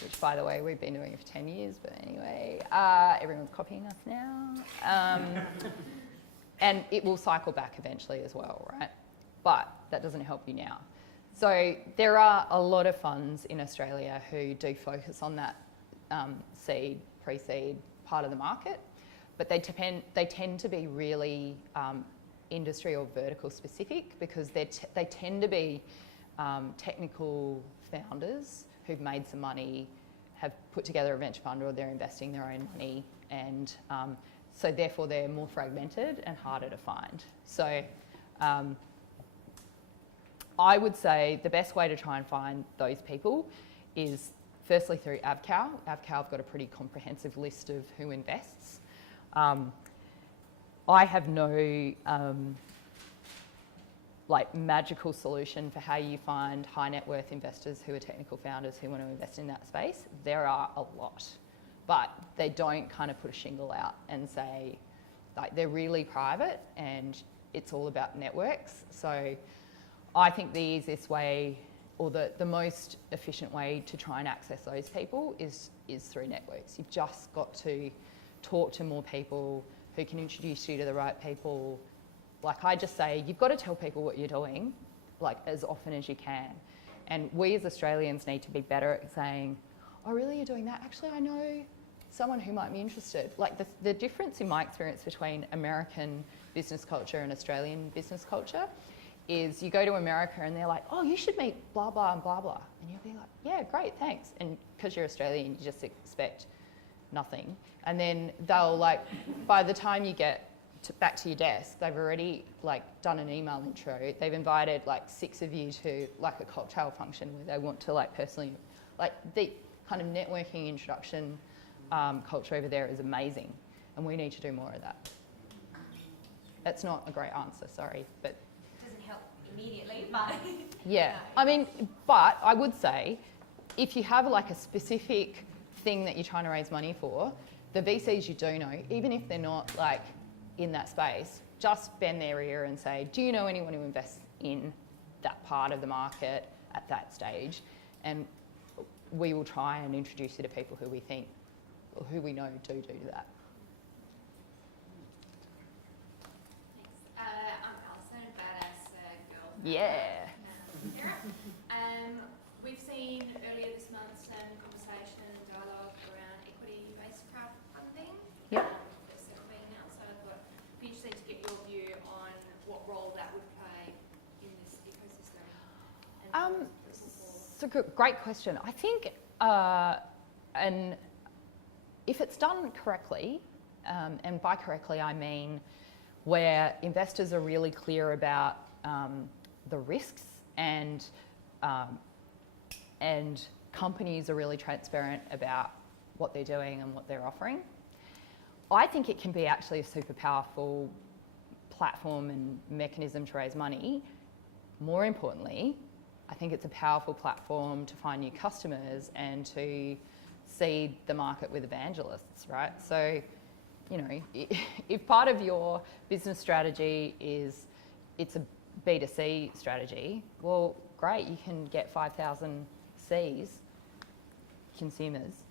which, by the way, we've been doing it for 10 years, but anyway, everyone's copying us now. And it will cycle back eventually as well, right? But that doesn't help you now. So there are a lot of funds in Australia who do focus on that seed, pre-seed part of the market, but they tend to be really industry or vertical specific, because they tend to be technical founders who've made some money, have put together a venture fund, or they're investing their own money, and so therefore they're more fragmented and harder to find. So I would say the best way to try and find those people is firstly through AVCAL. AVCAL have got a pretty comprehensive list of who invests. I have no like magical solution for how you find high net worth investors who are technical founders who want to invest in that space. There are a lot, but they don't kind of put a shingle out and say, like, they're really private and it's all about networks. So I think the easiest way, or the most efficient way to try and access those people is through networks. You've just got to talk to more people, who can introduce you to the right people. Like I just say, you've got to tell people what you're doing, like as often as you can. And we as Australians need to be better at saying, oh really, you're doing that? Actually, I know someone who might be interested. Like the difference in my experience between American business culture and Australian business culture is you go to America and they're like, oh, you should meet blah, blah, and blah, blah. And you'll be like, yeah, great, thanks. And because you're Australian, you just expect nothing. And then they'll like, by the time you get back to your desk, they've already like done an email intro. They've invited like 6 of you to like a cocktail function where they want to like personally, like the kind of networking introduction culture over there is amazing. And we need to do more of that. That's not a great answer, sorry, but. Doesn't help immediately, but. Yeah, I mean, but I would say if you have like a specific thing that you're trying to raise money for, the VCs you do know, even if they're not like in that space, just bend their ear and say, do you know anyone who invests in that part of the market at that stage? And we will try and introduce you to people who we think, or who we know do that. I'm Alison, badass girl. Yeah. Sarah. We've seen earlier this month some conversation and dialogue around equity-based crowdfunding. Yep. There's several being now, so I thought it'd be interesting to get your view on what role that would play in this ecosystem. And It's a great question. I think, and if it's done correctly, and by correctly I mean where investors are really clear about the risks and companies are really transparent about what they're doing and what they're offering. I think it can be actually a super powerful platform and mechanism to raise money. More importantly, I think it's a powerful platform to find new customers and to seed the market with evangelists, right? So, you know, if part of your business strategy is it's a B2C strategy, well, great, you can get 5,000 Cs, consumers,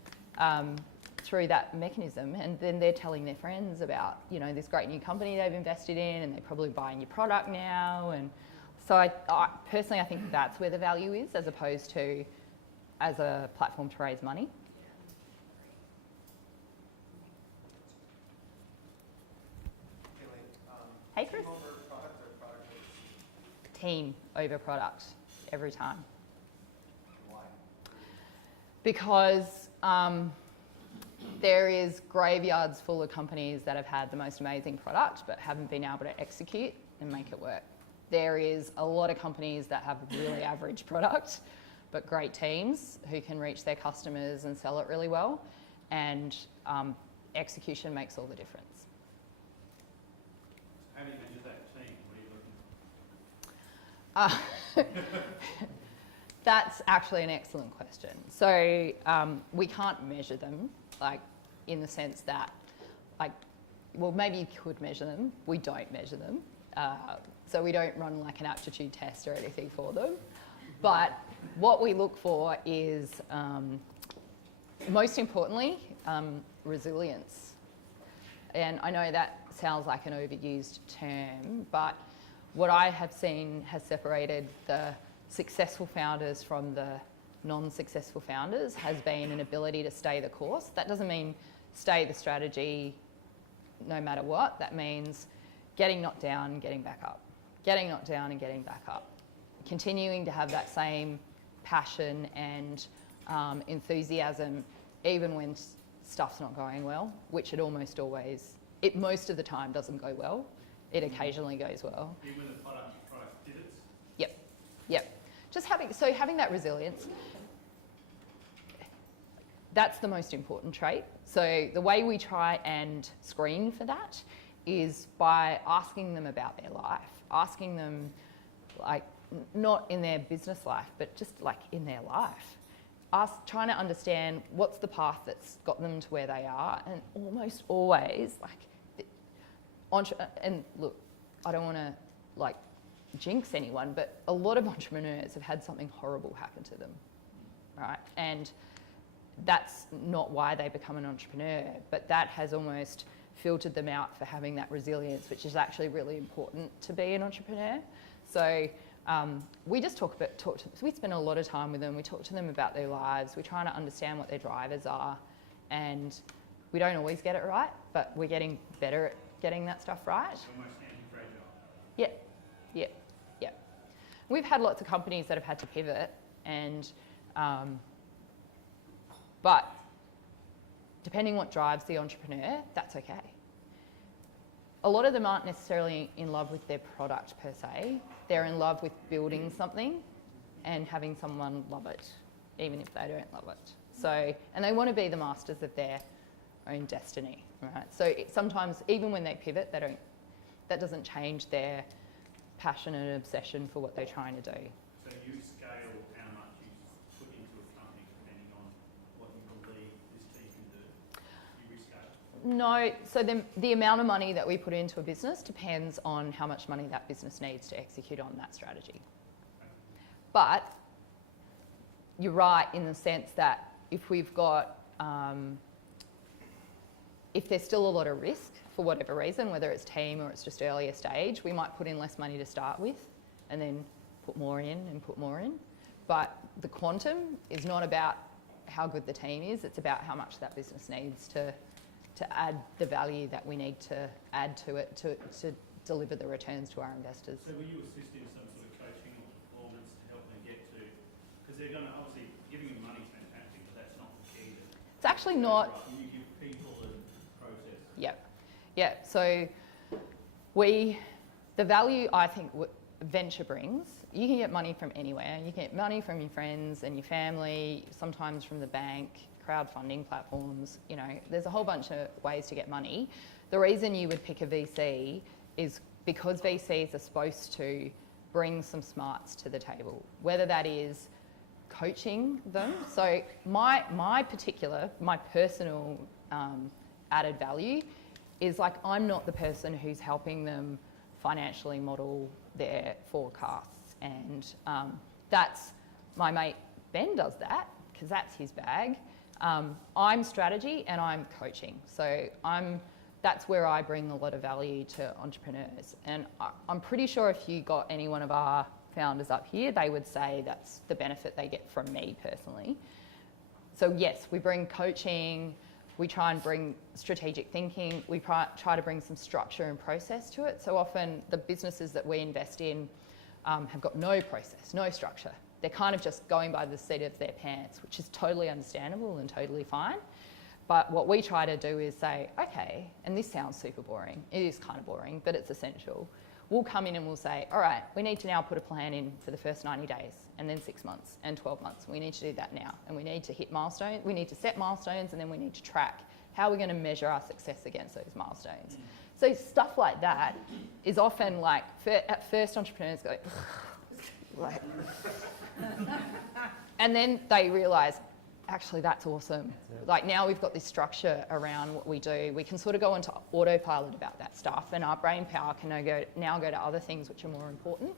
through that mechanism, and then they're telling their friends about, you know, this great new company they've invested in, and they're probably buying your product now. And so I personally, I think that's where the value is, as opposed to as a platform to raise money. Hey, Chris. Team over product or product over Team over product every time. why? Because there is graveyards full of companies that have had the most amazing product but haven't been able to execute and make it work. There is a lot of companies that have a really average product but great teams who can reach their customers and sell it really well, and execution makes all the difference. How do you measure that team? What are you looking for? That's actually an excellent question. So we can't measure them, like in the sense that, like, well, maybe you could measure them. We don't measure them. So we don't run like an aptitude test or anything for them. But what we look for is, most importantly, resilience. And I know that sounds like an overused term, but what I have seen has separated the successful founders from the non-successful founders has been an ability to stay the course. That doesn't mean stay the strategy no matter what. That means getting knocked down and getting back up. Getting knocked down and getting back up. Continuing to have that same passion and enthusiasm even when stuff's not going well, which it almost always, it most of the time doesn't go well. It occasionally goes well. Even the product pivots? Yep. Just having that resilience, that's the most important trait. So the way we try and screen for that is by asking them about their life, asking them, like, not in their business life, but just like in their life. Trying to understand what's the path that's got them to where they are, and almost always, like, and look, I don't want to like jinx anyone, but a lot of entrepreneurs have had something horrible happen to them, right? And that's not why they become an entrepreneur, but that has almost filtered them out for having that resilience, which is actually really important to be an entrepreneur. So we just we spend a lot of time with them, we talk to them about their lives, we're trying to understand what their drivers are, and we don't always get it right, but we're getting better at getting that stuff right. Almost anti-fragile. Yeah, yeah, yeah. We've had lots of companies that have had to pivot, and but depending what drives the entrepreneur, that's okay. A lot of them aren't necessarily in love with their product per se. They're in love with building something and having someone love it, even if they don't love it. So, and they want to be the masters of their own destiny, right? So sometimes, even when they pivot, that doesn't change their passion and obsession for what they're trying to do. So you scale how much you put into a company depending on what you believe this team can do? You rescale? No, so the amount of money that we put into a business depends on how much money that business needs to execute on that strategy. But you're right in the sense that if we've got, if there's still a lot of risk for whatever reason, whether it's team or it's just earlier stage, we might put in less money to start with and then put more in and put more in. But the quantum is not about how good the team is, it's about how much that business needs to add the value that we need to add to it to deliver the returns to our investors. So will you assist in some sort of coaching or performance to help them get to, because they're going to, obviously, giving them money is fantastic, but that's not the key. It's actually not. Right. You give people and process. Yep. Yeah. So the value I think venture brings, you can get money from anywhere. You can get money from your friends and your family, sometimes from the bank, crowdfunding platforms, you know, there's a whole bunch of ways to get money. The reason you would pick a VC is because VCs are supposed to bring some smarts to the table, whether that is coaching them. So my personal added value is like, I'm not the person who's helping them financially model their forecasts, and that's my mate Ben does that because that's his bag. I'm strategy and I'm coaching, so that's where I bring a lot of value to entrepreneurs. And I'm pretty sure if you got any one of our founders up here, they would say that's the benefit they get from me personally. So yes, we bring coaching, we try and bring strategic thinking, we try to bring some structure and process to it. So often the businesses that we invest in have got no process, no structure. They're kind of just going by the seat of their pants, which is totally understandable and totally fine. But what we try to do is say, okay, and this sounds super boring. It is kind of boring, but it's essential. We'll come in and we'll say, all right, we need to now put a plan in for the first 90 days and then 6 months and 12 months. We need to do that now. And we need to hit milestones. We need to set milestones, and then we need to track how we're going to measure our success against those milestones. So stuff like that is often like, at first entrepreneurs go, like, and then they realise, actually that's awesome. Like now we've got this structure around what we do. We can sort of go into autopilot about that stuff, and our brain power can now go to other things which are more important.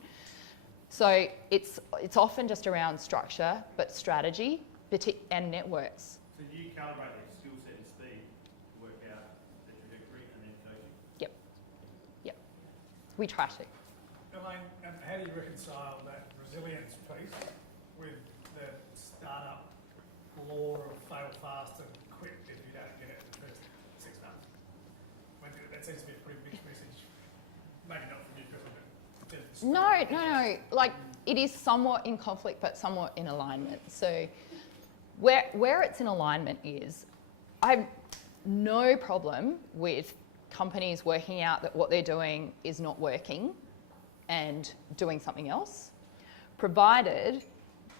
So it's often just around structure, but strategy and networks. So do you calibrate their skill set and speed to work out the trajectory and then coaching? Yep. Yep. We try to. Elaine, how do you reconcile that resilience piece with the startup law of fail fast and quit if you don't get it in the first 6 months? That seems to be a pretty mixed message. Maybe not from you personally, but No. Like, it is somewhat in conflict, but somewhat in alignment. So where it's in alignment is, I have no problem with companies working out that what they're doing is not working and doing something else, provided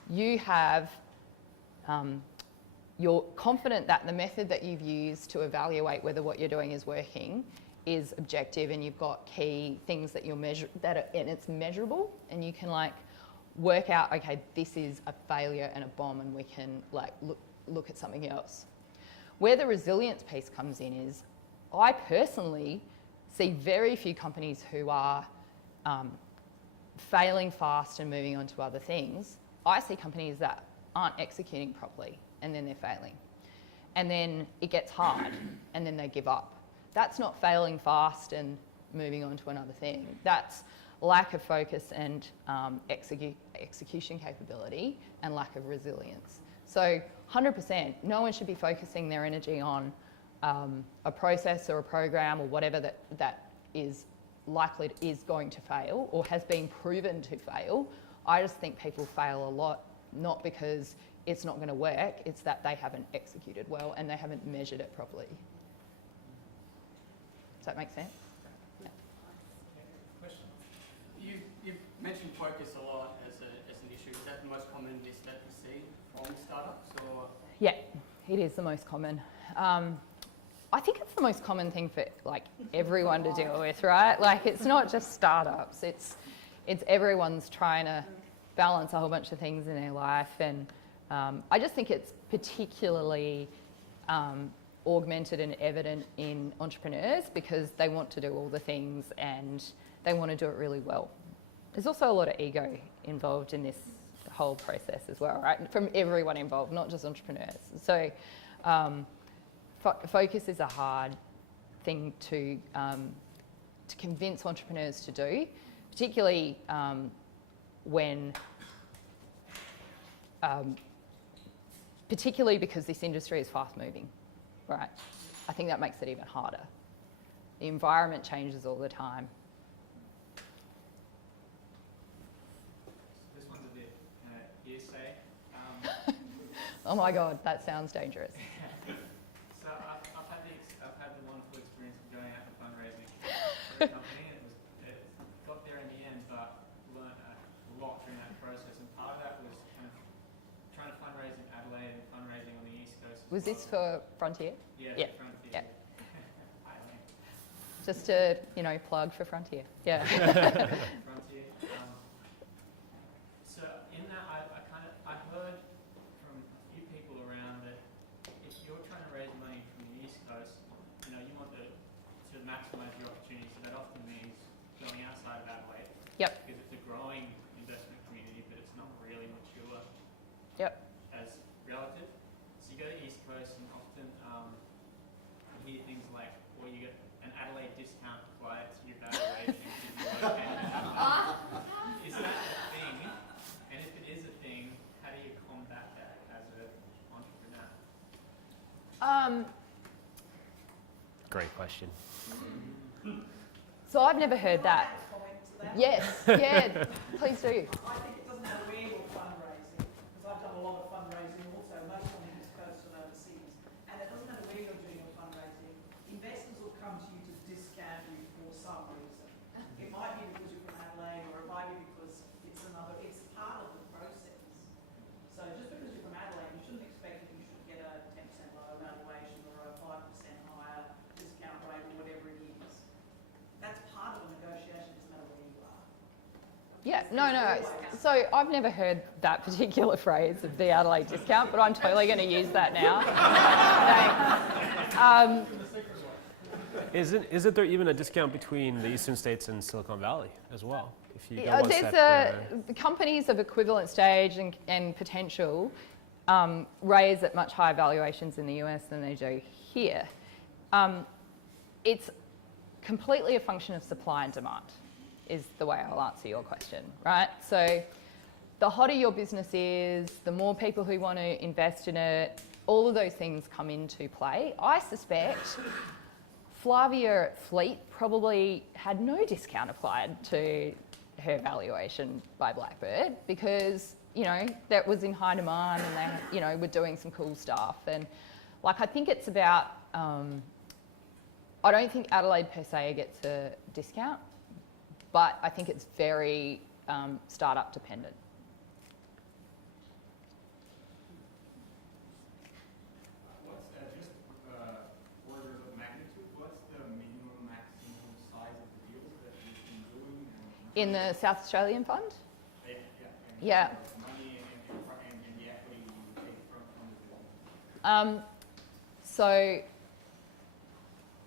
you have, you're confident that the method that you've used to evaluate whether what you're doing is working is objective, and you've got key things that you'll measure, and it's measurable, and you can like work out, okay, this is a failure and a bomb, and we can like look at something else. Where the resilience piece comes in is, I personally see very few companies who are failing fast and moving on to other things. I see companies that aren't executing properly and then they're failing. and then it gets hard, and then they give up. That's not failing fast and moving on to another thing. That's lack of focus and execution capability and lack of resilience. So 100%, no one should be focusing their energy on a process or a program or whatever that is going to fail or has been proven to fail. I just think people fail a lot, not because it's not going to work, it's that they haven't executed well and they haven't measured it properly. Does that make sense? Yeah. Question. You've mentioned focus a lot as an issue. Is that the most common miss that we see from startups? Or? Yeah, it is the most common. I think it's the most common thing for like everyone to deal with, right? Like it's not just startups, it's everyone's trying to balance a whole bunch of things in their life, and I just think it's particularly augmented and evident in entrepreneurs because they want to do all the things and they want to do it really well. There's also a lot of ego involved in this whole process as well, right? From everyone involved, not just entrepreneurs. So focus is a hard thing to convince entrepreneurs to do, particularly particularly because this industry is fast moving, right? I think that makes it even harder. The environment changes all the time. This one's a bit hearsay. Oh my God, that sounds dangerous. So I've had the wonderful experience of going out and fundraising for a company. It got there in the end, but learned a lot during that process. And part of that was kind of trying to fundraise in Adelaide and fundraising on the East Coast. Was this for Frontier? Yeah, Yeah. Frontier. Yeah. Hi, Elaine. Just to, plug for Frontier. Yeah. Frontier. So in that, I heard from a few people around that if you're trying to raise money from the East Coast, you want to maximise your opportunities. So that often means going outside of Adelaide. Yep. Because it's a growing investment community, but it's not really mature. Yep. As relative. So you go to the East Coast and often you hear things like, well, you get an Adelaide discount applied to your valuation because you're located in Adelaide. Is that a thing? And if it is a thing, how do you combat that as an entrepreneur? Great question. So I've never heard that. Yes, yeah, please do. I think it doesn't matter where you're fundraising, because I've done a lot of fundraising also, most on the East Coast and overseas, and it doesn't matter where you're doing your fundraising, investors will come to you to discount you for some reason. It might be because you're from Adelaide, or it might be because it's part of the process. So just because you're from Adelaide, you shouldn't expect that you should get a 10% lower valuation or a 5% higher discount rate or whatever it is. That's part of the negotiation, doesn't matter where you are. Yeah, no. So I've never heard that particular phrase of the Adelaide discount, but I'm totally going to use that now. Isn't there even a discount between the eastern states and Silicon Valley as well? If you go one step, the companies of equivalent stage and potential raise at much higher valuations in the US than they do here. It's completely a function of supply and demand, is the way I'll answer your question, right? So the hotter your business is, the more people who want to invest in it, all of those things come into play. I suspect Flavia at Fleet probably had no discount applied to her valuation by Blackbird because, that was in high demand and they, were doing some cool stuff. And I think it's about, I don't think Adelaide per se gets a discount, but I think it's very startup dependent. What's just order of magnitude? What's the minimum maximum size of the deals that you've been doing? In the South Australian Fund? Yeah. Yeah. Money and the equity you take from the deal. So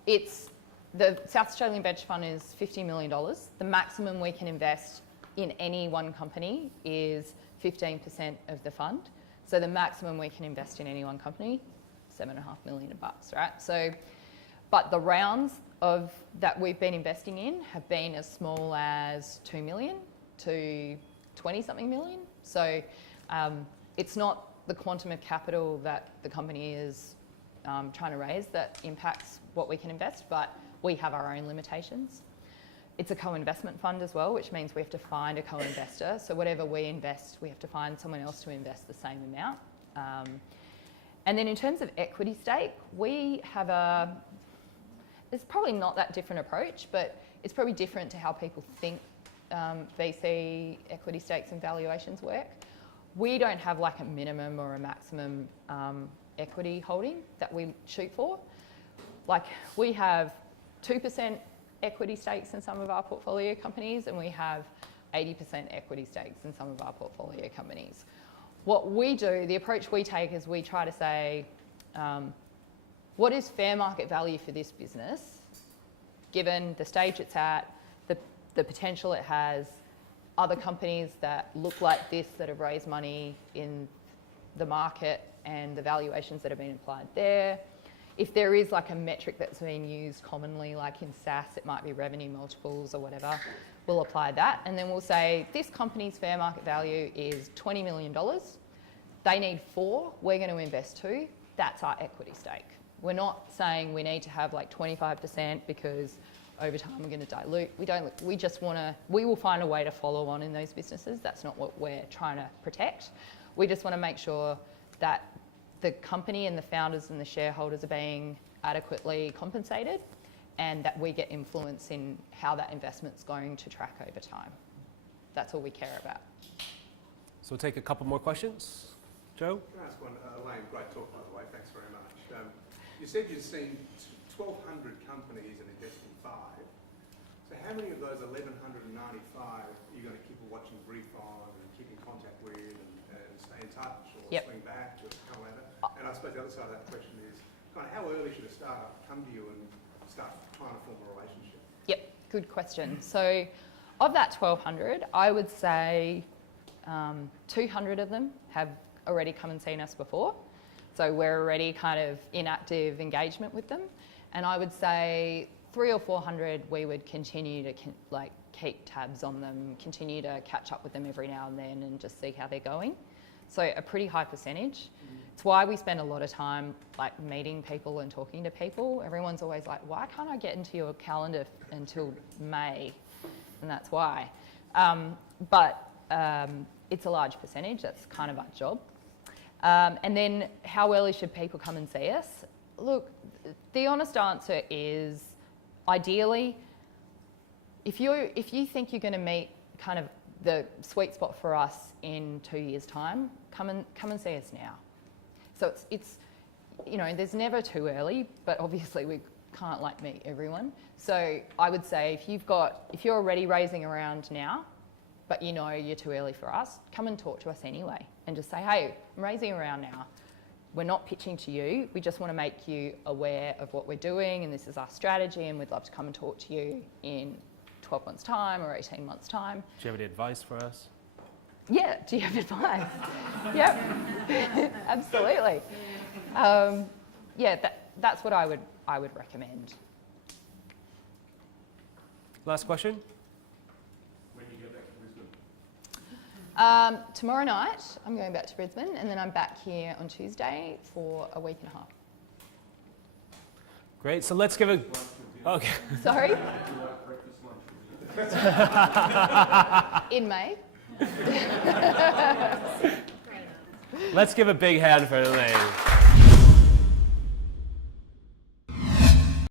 it's the South Australian Venture Fund is $50 million. The maximum we can invest in any one company is 15% of the fund. So the maximum we can invest in any one company, $7.5 million bucks, right? So, but the rounds of that we've been investing in have been as small as 2 million to 20-something million. So it's not the quantum of capital that the company is trying to raise that impacts what we can invest, but we have our own limitations. It's a co-investment fund as well, which means we have to find a co-investor. So whatever we invest, we have to find someone else to invest the same amount. And then in terms of equity stake, we have it's probably not that different approach, but it's probably different to how people think VC equity stakes and valuations work. We don't have like a minimum or a maximum equity holding that we shoot for. Like we have 2% equity stakes in some of our portfolio companies, and we have 80% equity stakes in some of our portfolio companies. What we do, the approach we take is we try to say, what is fair market value for this business, given the stage it's at, the potential it has, other companies that look like this that have raised money in the market and the valuations that have been applied there. If there is like a metric that's being used commonly, like in SaaS, it might be revenue multiples or whatever, we'll apply that. And then we'll say, this company's fair market value is $20 million. They need 4, we're going to invest 2. That's our equity stake. We're not saying we need to have like 25% because over time we're going to dilute. We will find a way to follow on in those businesses. That's not what we're trying to protect. We just want to make sure that the company and the founders and the shareholders are being adequately compensated, and that we get influence in how that investment's going to track over time. That's all we care about. So we'll take a couple more questions. Joe? Can I ask one? Elaine, great talk, by the way. Thanks very much. You said you'd seen 1,200 companies and invested in 5. So how many of those 1,195 are you going to keep a watching brief on and keep in contact with and stay in touch or swing back to come later? And I suppose the other side of that question is, kind of how early should a startup come to you and start trying to form a relationship? Yep, good question. So of that 1,200, I would say 200 of them have already come and seen us before. So we're already kind of in active engagement with them. And I would say 300 or 400, we would continue to keep tabs on them, continue to catch up with them every now and then and just see how they're going. So a pretty high percentage. It's why we spend a lot of time like meeting people and talking to people. Everyone's always like, why can't I get into your calendar until May? And that's why. But it's a large percentage. That's kind of our job. And then how early should people come and see us? Look, the honest answer is ideally, if you think you're going to meet kind of the sweet spot for us in 2 years' time, come and see us now. So it's there's never too early, but obviously we can't like meet everyone. So I would say if you're already raising around now, but you know you're too early for us, come and talk to us anyway and just say, hey, I'm raising around now. We're not pitching to you. We just want to make you aware of what we're doing and this is our strategy and we'd love to come and talk to you in 12 months' time or 18 months' time. Do you have any advice for us? Yeah, do you have advice? Yep, absolutely. That's what I would recommend. Last question? Tomorrow night, I'm going back to Brisbane, and then I'm back here on Tuesday for a week and a half. Great. So let's give a. Okay. Sorry. In May. Let's give a big hand for Elaine.